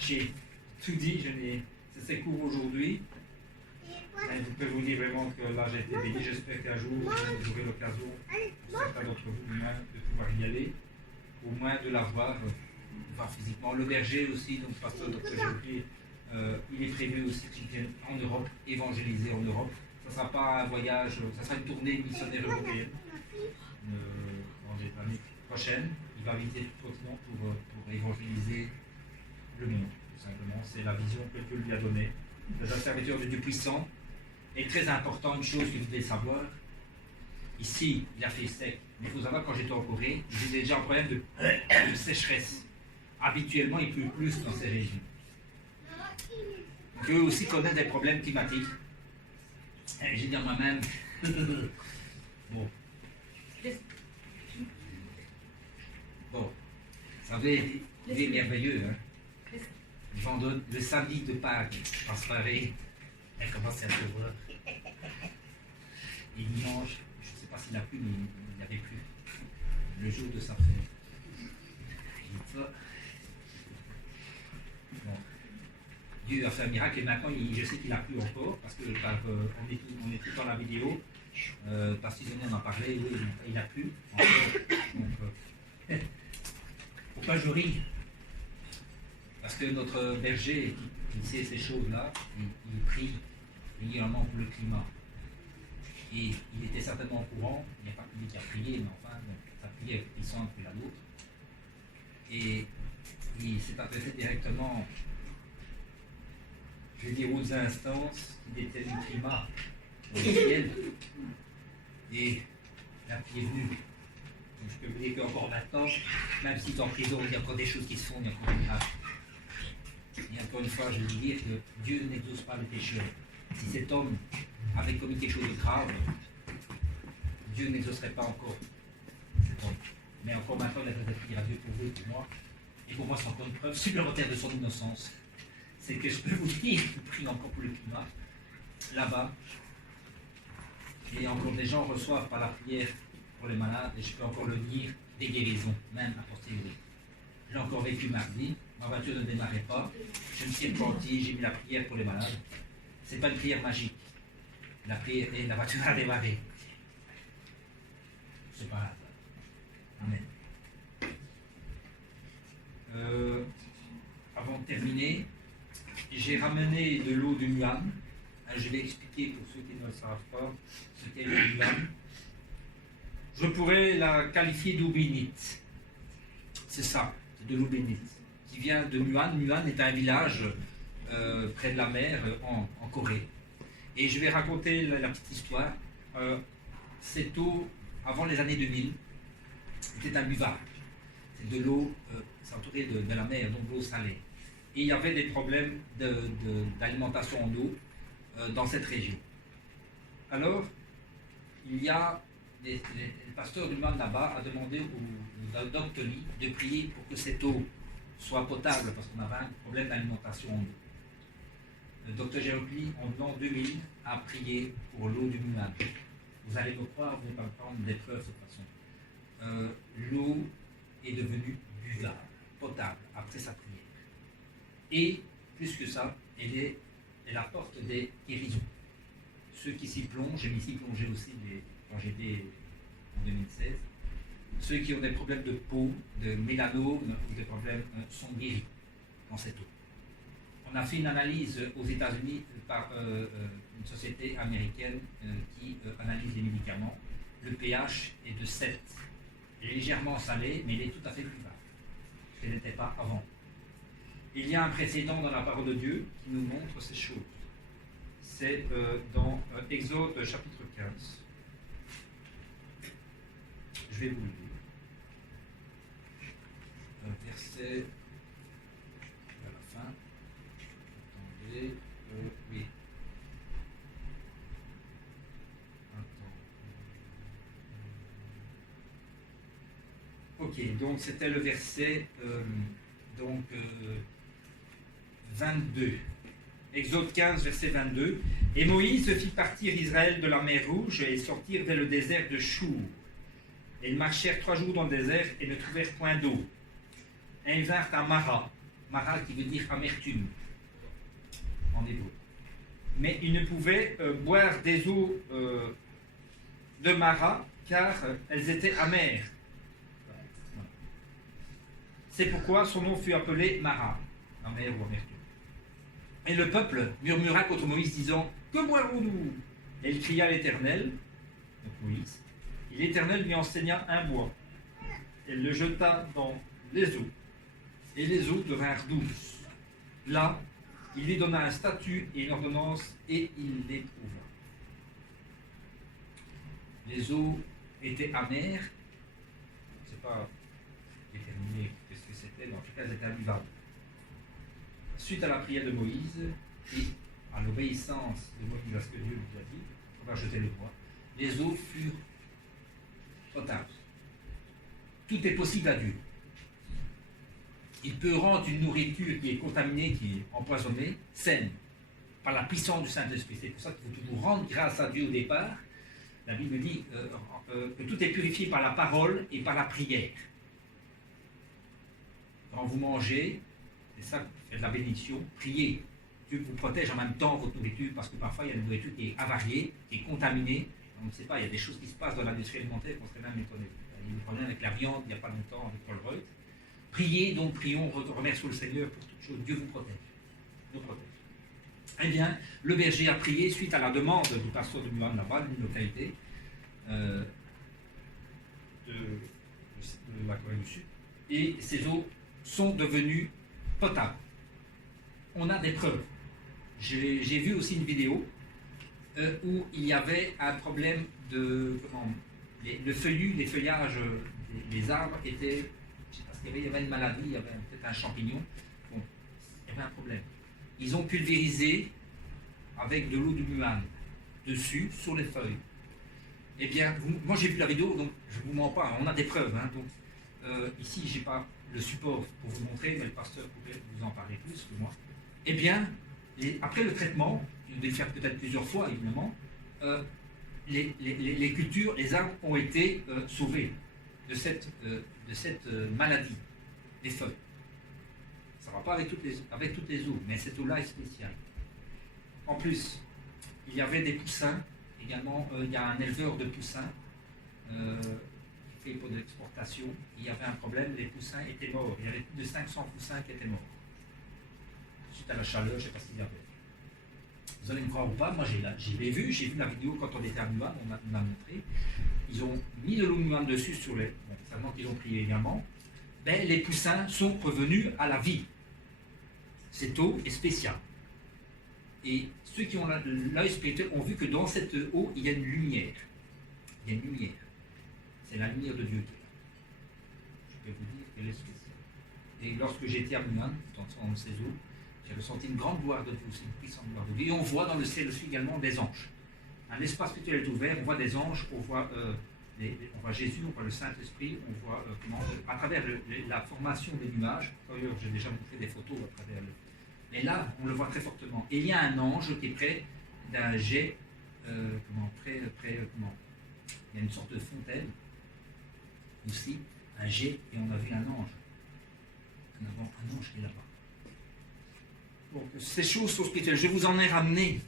j'ai tout dit. C'est court aujourd'hui. Je peux vous dire vraiment que là j'ai été béni. J'espère qu'un jour vous aurez l'occasion, certains d'entre vous, au moins, de pouvoir y aller, au moins de la voir physiquement. Le berger aussi, donc pasteur Dr. Jean-Pierre, il est prévu aussi qu'il vienne en Europe, évangéliser en Europe. Ça ne sera pas un voyage, ça sera une tournée missionnaire européenne dans les années prochaines. Il va visiter tout le continent pour évangéliser le monde, tout simplement. C'est la vision que Dieu lui a donnée. C'est un serviteur de Dieu puissant. Et très important, une chose que vous devez savoir, ici, il a fait sec. Mais il faut savoir, quand j'étais en Corée, j'ai déjà un problème de sécheresse. Habituellement, il pleut plus dans ces régions. Donc, eux aussi connaissent des problèmes climatiques. Et j'ai dit à moi-même, bon, vous savez, il est merveilleux, hein. Le samedi de Pâques, je pense pareil, elle commence à pleuvoir. Et dimanche, je ne sais pas s'il a plu, mais il n'avait plus. Le jour de sa fête. Bon. Dieu a fait un miracle et maintenant je sais qu'il a plu encore parce que on est tout dans la vidéo. Parce qu'ils en a parlé, oui, il a plu encore. Donc, pourquoi je ris? Parce que notre berger, il sait ces choses-là, il prie régulièrement pour le climat. Et il était certainement au courant, il n'y a pas que lui qui a prié, mais enfin, sa prière est puissante que la nôtre. Et il s'est adressé directement, je vais dire, aux instances qui détiennent le climat au ciel. Et la pluie est venue. Donc je peux vous dire qu'encore maintenant, même s'il est en prison, il y a encore des choses qui se font, il y a encore des grâces. Et encore une fois, je veux dire que Dieu n'exauce pas le pécheur. Si cet homme avait commis quelque chose de grave, Dieu n'exaucerait pas encore cet homme. Mais encore maintenant, il a peut-être prié à Dieu pour vous et pour moi. Et pour moi, c'est encore une preuve supplémentaire de son innocence. C'est que je peux vous dire, je prie encore pour le climat, là-bas. Et encore des gens reçoivent par la prière pour les malades, et je peux encore le dire, des guérisons, même à posteriori. J'ai encore vécu mardi, ma voiture ne démarrait pas, je me suis repenti, j'ai mis la prière pour les malades. Ce n'est pas une prière magique. La prière et la voiture a démarré. C'est pas Amen. Avant de terminer, j'ai ramené de l'eau du Muan. Je vais expliquer pour ceux qui ne le savent pas ce qu'est le Muan. Je pourrais la qualifier d'eau bénite. C'est ça, c'est de l'eau bénite. Qui vient de Muan. Muan est un village près de la mer en Corée. Et je vais raconter la petite histoire. Cette eau, avant les années 2000, était imbuvable. C'est de l'eau, c'est entouré de la mer, donc de l'eau salée. et il y avait des problèmes d'alimentation en eau dans cette région. Alors, il y a le pasteur du Man là-bas a demandé au Dr. Lee de prier pour que cette eau soit potable, parce qu'on avait un problème d'alimentation en eau. Le Dr. Jérôme Lee, en l'an 2000, a prié pour l'eau du Muan. Vous allez me croire, vous n'allez pas me prendre des preuves de toute façon. L'eau est devenue buvable, potable, après sa prière. Et, plus que ça, elle apporte des guérisons. Ceux qui s'y plongent, j'ai m'y plongé aussi quand j'étais en 2016, ceux qui ont des problèmes de peau, de mélanome ou des problèmes sont guéris dans cette eau. On a fait une analyse aux États-Unis par une société américaine qui analyse les médicaments. Le pH est de 7. Il est légèrement salé, mais il est tout à fait plus bas. Ce qu'il n'était pas avant. Il y a un précédent dans la parole de Dieu qui nous montre ces choses. C'est dans Exode chapitre 15. Je vais vous le lire. Verset à la fin. Attendez. Oui. Ok, donc c'était le verset 22. Exode 15, verset 22. Et Moïse fit partir Israël de la mer Rouge et sortir vers le désert de Chour. Et ils marchèrent 3 jours dans le désert et ne trouvèrent point d'eau. Et ils vinrent à Mara, Mara qui veut dire amertume en hébreu. Mais ils ne pouvaient boire des eaux de Mara car elles étaient amères. C'est pourquoi son nom fut appelé Mara, amère ou amertume. Et le peuple murmura contre Moïse, disant: que boirons-nous? Et il cria à l'Éternel, donc Moïse, et l'Éternel lui enseigna un bois. Elle le jeta dans les eaux, et les eaux devinrent douces. Là, il lui donna un statut et une ordonnance, et il les trouva. Les eaux étaient amères, je ne sais pas déterminer qu'est-ce que c'était, mais en tout cas, elles étaient imbuvables. Suite à la prière de Moïse et à l'obéissance de Moïse à ce que Dieu lui a dit, on va jeter le bois, les eaux furent potables. Tout est possible à Dieu. Il peut rendre une nourriture qui est contaminée, qui est empoisonnée, saine, par la puissance du Saint-Esprit. C'est pour ça qu'il faut toujours rendre grâce à Dieu au départ. La Bible dit que tout est purifié par la parole et par la prière. Quand vous mangez, c'est ça, vous faites de la bénédiction, priez. Dieu vous protège en même temps votre nourriture, parce que parfois il y a une nourriture qui est avariée, qui est contaminée. On ne sait pas, il y a des choses qui se passent dans l'industrie alimentaire qu'on serait même étonné. Il y a eu des problèmes avec la viande il n'y a pas longtemps avec Paul Reut. Priez, donc prions, remercions le Seigneur pour toutes choses. Dieu vous protège. Nous protège. Eh bien, le berger a prié suite à la demande du pasteur de Muan là-bas, d'une localité de la Corée du Sud. Et ces eaux sont devenues potables. On a des preuves. J'ai vu aussi une vidéo où il y avait un problème de... les feuillages des arbres étaient... Je sais pas, il y avait une maladie, il y avait peut-être un champignon. Bon, il y avait un problème. Ils ont pulvérisé avec de l'eau du Muan dessus, sur les feuilles. Eh bien, moi j'ai vu la vidéo, donc je ne vous mens pas, on a des preuves. Hein, donc, ici, je n'ai pas le support pour vous montrer, mais le pasteur pourrait vous en parler plus que moi. Eh bien, après le traitement, il devait le faire peut-être plusieurs fois, évidemment, les cultures, les arbres ont été sauvés de cette maladie des feuilles. Ça ne va pas avec toutes les eaux, mais cette eau-là est spéciale. En plus, il y avait des poussins, également, il y a un éleveur de poussins qui fait pour de l'exportation. Il y avait un problème, les poussins étaient morts. Il y avait plus de 500 poussins qui étaient morts. Suite à la chaleur, je ne sais pas ce qu'il y avait. Vous allez me croire ou pas, moi j'ai vu la vidéo quand on était à Muan, on m'a montré. Ils ont mis de l'eau Muan dessus sur les... Bon, certainement qu'ils ont prié également. Ben, les poussins sont revenus à la vie. Cette eau est spéciale. Et ceux qui ont l'œil spirituel ont vu que dans cette eau, il y a une lumière. Il y a une lumière. C'est la lumière de Dieu qui est là. Je peux vous dire qu'elle est spéciale. Et lorsque j'étais à Muan, dans ces eaux, j'ai ressenti une grande gloire de Dieu, aussi une puissante gloire de Dieu. Et on voit dans le ciel aussi également des anges. Un espace spirituel est ouvert, on voit des anges, on voit Jésus, on voit le Saint-Esprit, on voit à travers la formation des nuages. D'ailleurs, j'ai déjà montré des photos à travers le. Mais là, on le voit très fortement. Et il y a un ange qui est près d'un jet, il y a une sorte de fontaine aussi, un jet, et on a vu un ange. Un ange qui est là-bas. Donc, ces choses sont spirituelles. Je vous en ai ramené.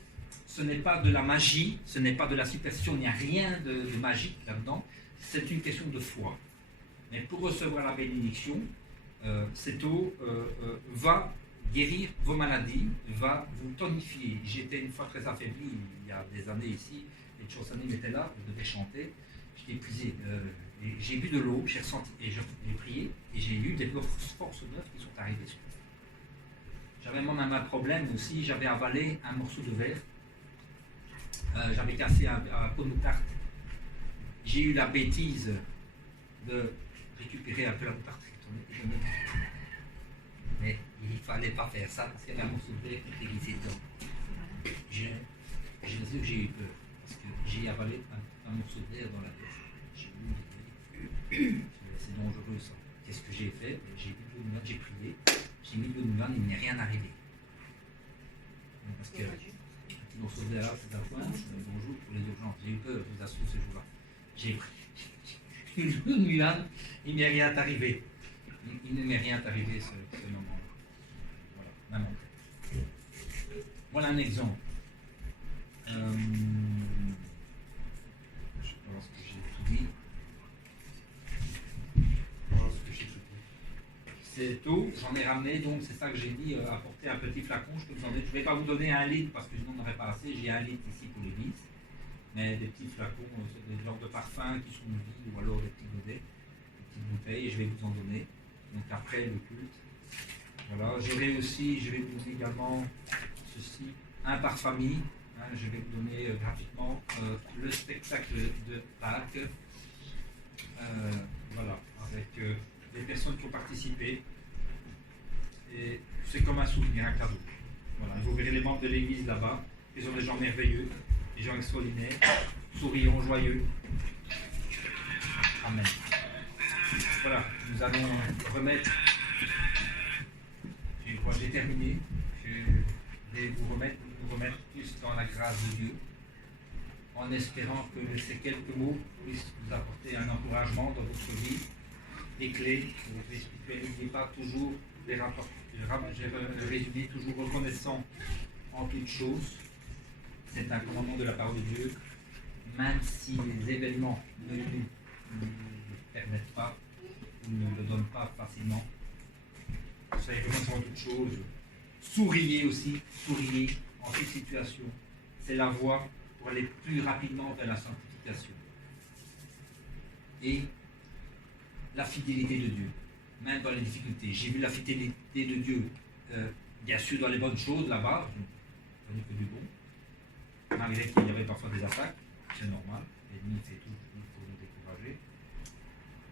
Ce n'est pas de la magie, ce n'est pas de la superstition, il n'y a rien de magique là-dedans. C'est une question de foi. Mais pour recevoir la bénédiction, cette eau va guérir vos maladies, va vous tonifier. J'étais une fois très affaibli, il y a des années ici, les Tchossanim étaient là, je devais chanter, j'étais épuisé. Et j'ai bu de l'eau, j'ai ressenti, et j'ai prié, et j'ai eu des forces neuves qui sont arrivées sur moi. J'avais même un problème aussi, j'avais avalé un morceau de verre, j'avais cassé un pot de moutarde. J'ai eu la bêtise de récupérer un peu la moutarde, mais il ne fallait pas faire ça parce qu'il y avait un morceau de verre qui était glissé dedans. J'ai eu peur parce que j'ai avalé un morceau de verre dans la tête. C'est dangereux ça. Qu'est-ce que j'ai fait? J'ai mis de l'eau de Muan, j'ai prié, j'ai mis de l'eau de Muan, il n'y a rien arrivé. Parce que un petit morceau de verre là, c'est un point, bonjour pour les urgences. J'ai eu peur, je vous assure, ce jour-là. J'ai pris de l'eau de Muan, il n'y a rien arrivé. Il ne m'est rien arrivé ce moment-là. Voilà, maman. Voilà un exemple. Je pense que j'ai tout dit. Cette eau, j'en ai ramené, donc c'est ça que j'ai dit, apporter un petit flacon. Je ne vais pas vous donner 1 litre parce que je n'en aurais pas assez. J'ai 1 litre ici pour l'église. Mais des petits flacons, c'est des genres de parfums qui sont vides ou alors des petits godets, des petites bouteilles, et je vais vous en donner. Donc après le culte. Voilà, je vais vous donner également ceci, un par famille. Hein, je vais vous donner gratuitement le spectacle de Pâques. Voilà, avec les personnes qui ont participé. Et c'est comme un souvenir, un cadeau. Voilà, vous verrez les membres de l'église là-bas. Ils sont des gens merveilleux, des gens extraordinaires, souriants, joyeux. Amen. Voilà, nous allons remettre. J'ai terminé. Je vais nous remettre plus dans la grâce de Dieu, en espérant que ces quelques mots puissent vous apporter un encouragement dans votre vie, des clés pour votre vie spirituelle. N'oubliez pas toujours les rapports. J'ai résumé toujours reconnaissant en toutes choses. C'est un commandement de la parole de Dieu. Même si les événements ne nous permettent pas, ou ne le donnent pas facilement. Soyez reconnaissants en toutes choses. Souriez aussi, souriez en toute situation. C'est la voie pour aller plus rapidement vers la sanctification. Et la fidélité de Dieu, même dans les difficultés. J'ai vu la fidélité de Dieu, bien sûr dans les bonnes choses là-bas, je ne connais que du bon. Malgré qu'il y avait parfois des attaques, c'est normal, l'ennemi fait tout pour nous décourager.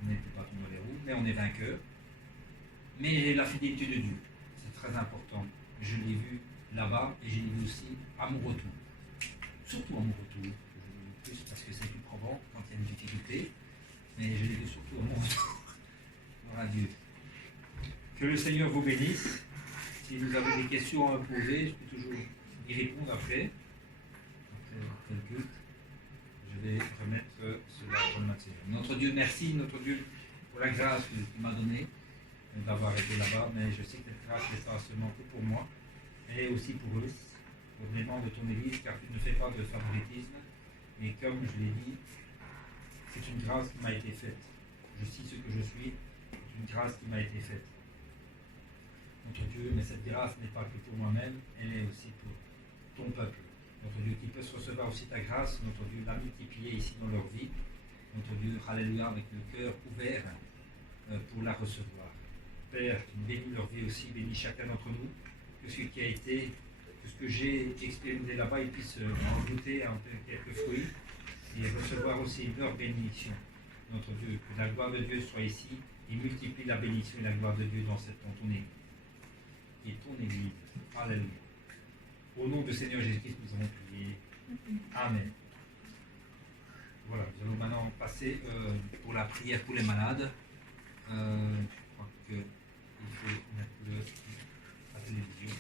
On n'était pas tombé dans les roues, mais on est vainqueur. Mais la fidélité de Dieu, c'est très important. Je l'ai vu là-bas et je l'ai vu aussi à mon retour. Surtout à mon retour, que je l'ai vu plus parce que c'est plus probant quand il y a une difficulté, mais je l'ai vu surtout à mon retour. Voilà Dieu. Que le Seigneur vous bénisse. Si vous avez des questions à me poser, je peux toujours y répondre après le culte. Je vais remettre cela dans le matériel. Notre Dieu, merci, notre Dieu, pour la grâce que tu m'as donnée d'avoir été là-bas, mais je sais que cette grâce n'est pas seulement que pour moi, elle est aussi pour eux, pour les membres de ton Église, car tu ne fais pas de favoritisme, mais comme je l'ai dit, c'est une grâce qui m'a été faite. Je suis ce que je suis, c'est une grâce qui m'a été faite. Notre Dieu, mais cette grâce n'est pas que pour moi-même, elle est aussi pour ton peuple. Notre Dieu qui peut se recevoir aussi ta grâce, notre Dieu l'a multipliée ici dans leur vie, notre Dieu, alléluia, avec le cœur ouvert pour la recevoir. Père, tu bénis leur vie aussi, bénis chacun d'entre nous, que ce qui a été, que ce que j'ai expérimenté là-bas, ils puissent en goûter quelques fruits et recevoir aussi leur bénédiction. Notre Dieu, que la gloire de Dieu soit ici et multiplie la bénédiction et la gloire de Dieu dans ton Église. Et ton Église. Alléluia. Au nom du Seigneur Jésus-Christ, nous avons prié. Amen. Voilà, nous allons maintenant passer pour la prière pour les malades. Je crois qu'il faut mettre la télévision.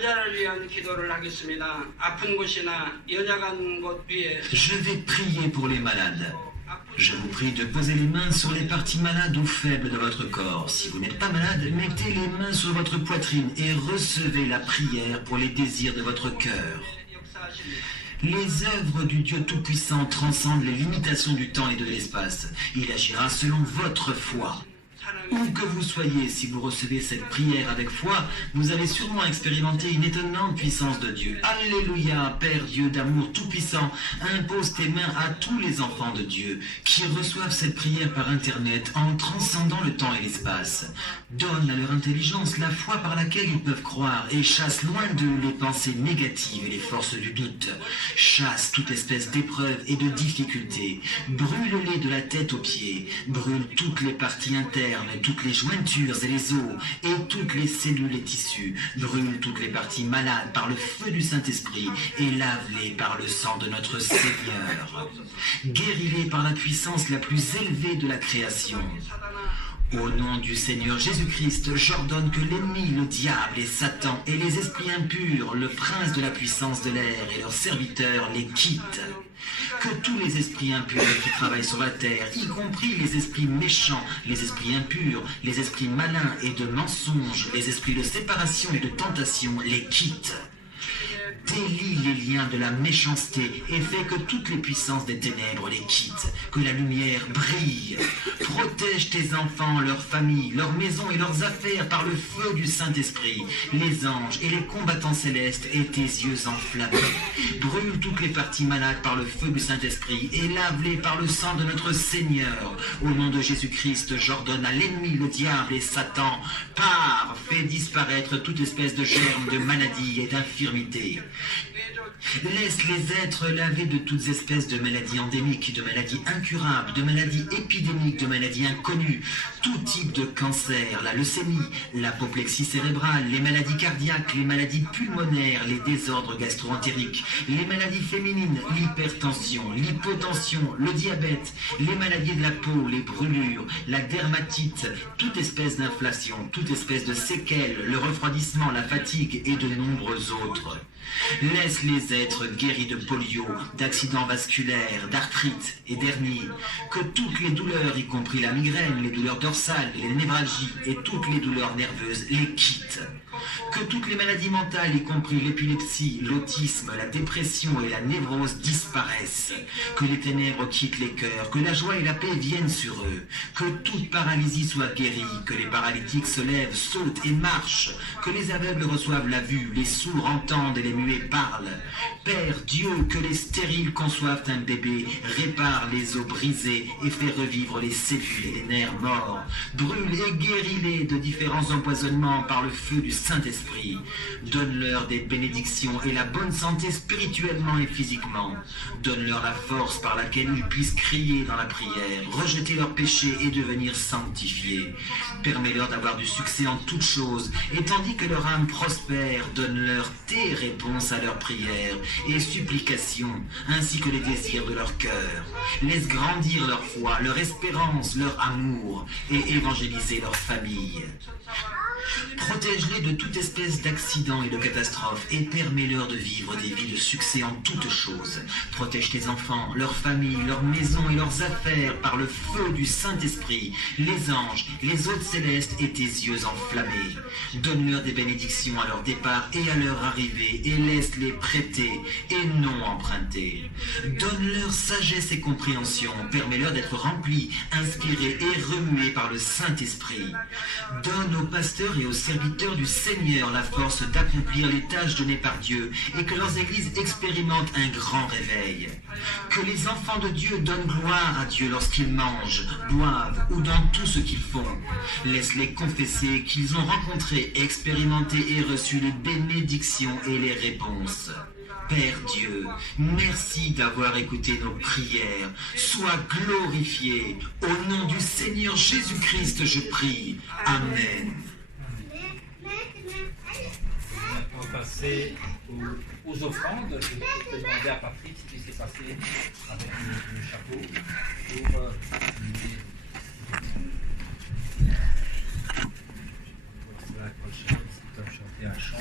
환자를 위한 기도를 하겠습니다. 아픈 곳이나 연약한 곳 위에 Je vais prier pour les malades. Je vous prie de poser les mains sur les parties malades ou faibles de votre corps. Si vous n'êtes pas malade, mettez les mains sur votre poitrine et recevez la prière pour les désirs de votre cœur. Les œuvres du Dieu Tout-Puissant transcendent les limitations du temps et de l'espace. Il agira selon votre foi. Où que vous soyez, si vous recevez cette prière avec foi, vous allez sûrement expérimenter une étonnante puissance de Dieu. Alléluia, Père Dieu d'amour tout-puissant, impose tes mains à tous les enfants de Dieu qui reçoivent cette prière par Internet en transcendant le temps et l'espace. Donne à leur intelligence la foi par laquelle ils peuvent croire et chasse loin d'eux les pensées négatives et les forces du doute. Chasse toute espèce d'épreuve et de difficulté. Brûle-les de la tête aux pieds. Brûle toutes les parties internes, toutes les jointures et les os, et toutes les cellules et tissus. Brûle toutes les parties malades par le feu du Saint-Esprit, et lave-les par le sang de notre Seigneur. Guéris-les par la puissance la plus élevée de la création. Au nom du Seigneur Jésus-Christ, j'ordonne que l'ennemi, le diable et Satan et les esprits impurs, le prince de la puissance de l'air et leurs serviteurs les quittent. Que tous les esprits impurs qui travaillent sur la terre, y compris les esprits méchants, les esprits impurs, les esprits malins et de mensonges, les esprits de séparation et de tentation, les quittent. Délie les liens de la méchanceté et fais que toutes les puissances des ténèbres les quittent, que la lumière brille. Protège tes enfants, leurs familles, leurs maisons et leurs affaires par le feu du Saint-Esprit, les anges et les combattants célestes et tes yeux enflammés. Brûle toutes les parties malades par le feu du Saint-Esprit et lave-les par le sang de notre Seigneur. Au nom de Jésus-Christ, j'ordonne à l'ennemi, le diable et Satan, pars, fais disparaître toute espèce de germe, de maladie et d'infirmité. Laisse les êtres lavés de toutes espèces de maladies endémiques, de maladies incurables, de maladies épidémiques, de maladies inconnues, tout type de cancer, la leucémie, l'apoplexie cérébrale, les maladies cardiaques, les maladies pulmonaires, les désordres gastro-entériques, les maladies féminines, l'hypertension, l'hypotension, le diabète, les maladies de la peau, les brûlures, la dermatite, toute espèce d'inflation, toute espèce de séquelles, le refroidissement, la fatigue et de nombreux autres. Laisse les êtres guéris de polio, d'accidents vasculaires, d'arthrite et d'hernie, que toutes les douleurs, y compris la migraine, les douleurs dorsales, les névralgies et toutes les douleurs nerveuses, les quittent. Que toutes les maladies mentales, y compris l'épilepsie, l'autisme, la dépression et la névrose disparaissent. Que les ténèbres quittent les cœurs, que la joie et la paix viennent sur eux. Que toute paralysie soit guérie, que les paralytiques se lèvent, sautent et marchent. Que les aveugles reçoivent la vue, les sourds entendent et les muets parlent. Père Dieu, que les stériles conçoivent un bébé, répare les os brisés et fait revivre les cellules et les nerfs morts. Brûle et guéris-les de différents empoisonnements par le feu du Saint-Esprit. Donne-leur des bénédictions et la bonne santé spirituellement et physiquement. Donne-leur la force par laquelle ils puissent crier dans la prière, rejeter leurs péchés et devenir sanctifiés. Permets-leur d'avoir du succès en toutes choses, et tandis que leur âme prospère, donne-leur tes réponses à leurs prières et supplications, ainsi que les désirs de leur cœur. Laisse grandir leur foi, leur espérance, leur amour, et évangéliser leur famille. Protège-les de toute espèce d'accident et de catastrophe et permets-leur de vivre des vies de succès en toutes choses. Protège tes enfants, leurs familles, leurs maisons et leurs affaires par le feu du Saint-Esprit, les anges, les hôtes célestes et tes yeux enflammés. Donne-leur des bénédictions à leur départ et à leur arrivée et laisse-les prêter et non emprunter. Donne-leur sagesse et compréhension, permets-leur d'être remplis, inspirés et remués par le Saint-Esprit. Donne aux pasteurs pasteurs et aux serviteurs du Seigneur la force d'accomplir les tâches données par Dieu et que leurs églises expérimentent un grand réveil. Que les enfants de Dieu donnent gloire à Dieu lorsqu'ils mangent, boivent ou dans tout ce qu'ils font. Laisse-les confesser qu'ils ont rencontré, expérimenté et reçu les bénédictions et les réponses. Père Dieu, merci d'avoir écouté nos prières. Sois glorifié. Au nom du Seigneur Jésus-Christ, je prie. Amen. On va passer aux offrandes. Je vais demander à Patrick ce qui s'est passé avec le chapeau pour chanter un chant.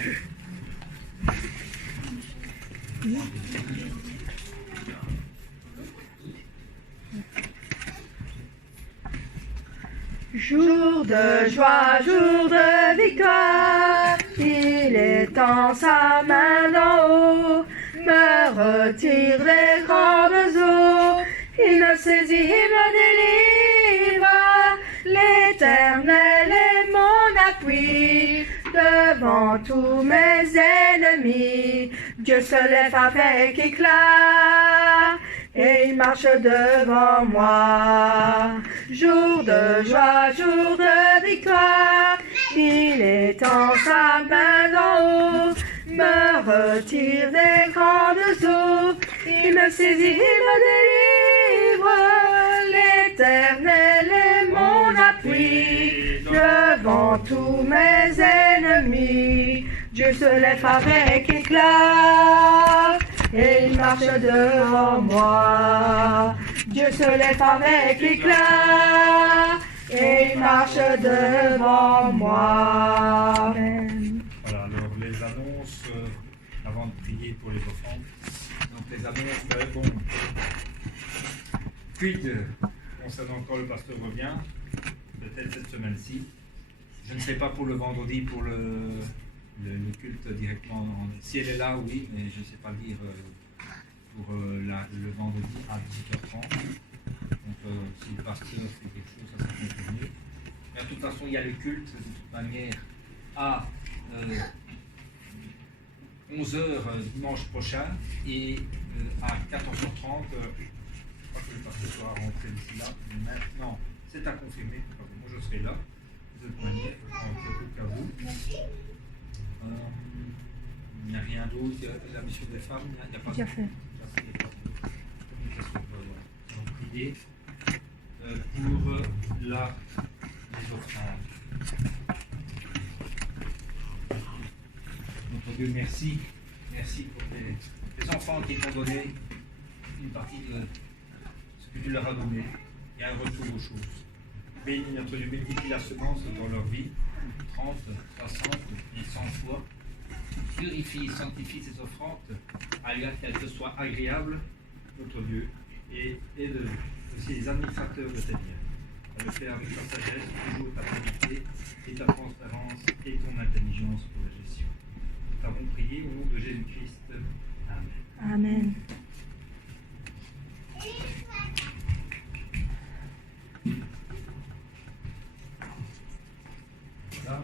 Jour de joie, jour de victoire, il étend sa main d'en haut, me retire des grandes eaux, il me saisit, il me délivre, l'Éternel est mon appui, devant tous mes ennemis, Dieu se lève avec éclat, et il marche devant moi. Jour de joie, jour de victoire, il étend sa main d'en haut, me retire des grandes eaux, il me saisit, il me délivre, l'Éternel est mon appui, devant tous mes ennemis, Dieu se lève avec éclat, et il marche devant moi. Dieu se lève avec éclat, et il marche devant moi. Amen. Voilà, alors les annonces, avant de prier pour les offrandes. Donc les annonces, bon. Quid concernant encore le pasteur revient, peut-être cette semaine-ci. Je ne sais pas pour le vendredi, pour le culte directement. Si elle est là, oui, mais je ne sais pas dire pour le vendredi à 18h30. Donc si le pasteur fait quelque chose, ça sera confirmé. Mais de toute façon, il y a le culte, de toute manière, à 11h dimanche prochain et à 14h30, je crois que le pasteur sera rentré d'ici là. Maintenant, c'est à confirmer. Moi, je serai là. De toute manière, au cas où. Il n'y a rien d'autre. La mission des femmes, il n'y a pas de fait. Donc, prier pour les offrandes. Notre Dieu, merci. Merci pour les enfants qui t'ont donné une partie de ce que tu leur as donné et un retour aux choses. Bénis notre Dieu, multiplie la semence dans leur vie, 30, 60 et 100 fois. Purifie, sanctifie ces offrandes, qu'elles te soient agréables, notre Dieu, et aide aussi les administrateurs de tes biens. À le faire avec ta sagesse, toujours ta probité et ta transparence et ton intelligence pour la gestion. Nous t'avons prié au nom de Jésus-Christ. Amen. Amen. Voilà,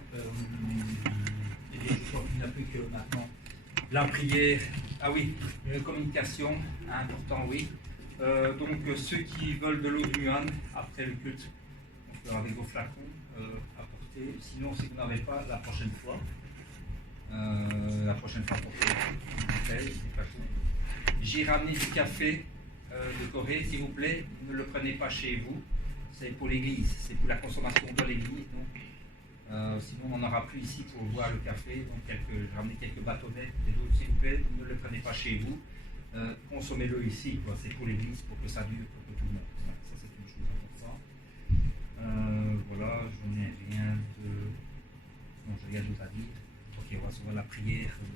et bien, je continue un peu que maintenant. La prière, ah oui, une communication, important, oui. Donc, ceux qui veulent de l'eau du Muan après le culte, avec vos flacons, apporter. Sinon, si vous n'avez pas, la prochaine fois, portez une bouteille, des flacons. J'ai ramené du café de Corée, s'il vous plaît, ne le prenez pas chez vous. C'est pour l'église, c'est pour la consommation de l'église. Sinon, on n'en aura plus ici pour boire le café. Donc, j'ai ramené quelques bâtonnets et d'autres, s'il vous plaît, ne le prenez pas chez vous. Consommez-le ici, quoi. C'est pour l'église, pour que ça dure, pour que tout le monde. Voilà, ça, c'est une chose importante. Voilà, je n'ai rien de. Non, j'ai rien d'autre à dire. Ok, on va recevoir la prière de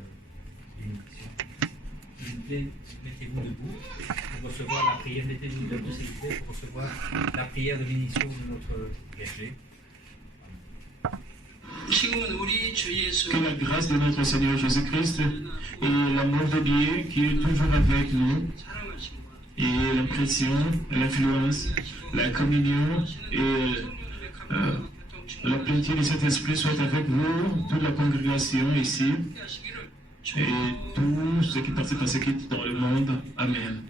bénédiction. S'il vous plaît, mettez-vous debout pour recevoir la prière. Mettez-vous debout, s'il vous plaît, pour recevoir la prière de bénédiction de notre berger. Que la grâce de notre Seigneur Jésus-Christ et l'amour de Dieu qui est toujours avec nous, et l'impression, l'influence, la communion et La plénitude de cet esprit soit avec vous, toute la congrégation ici, et tous ceux qui participent à ce qui est dans le monde. Amen.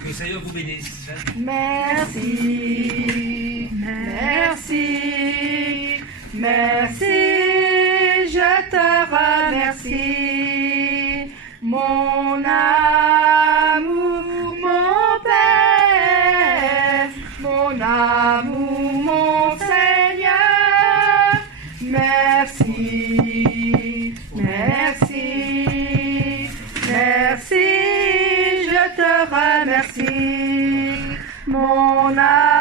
Que le Seigneur vous bénisse. Merci, merci, merci, je te remercie, mon amour, mon Père, mon amour, mon Seigneur, merci, merci, merci, je te remercie, mon amour.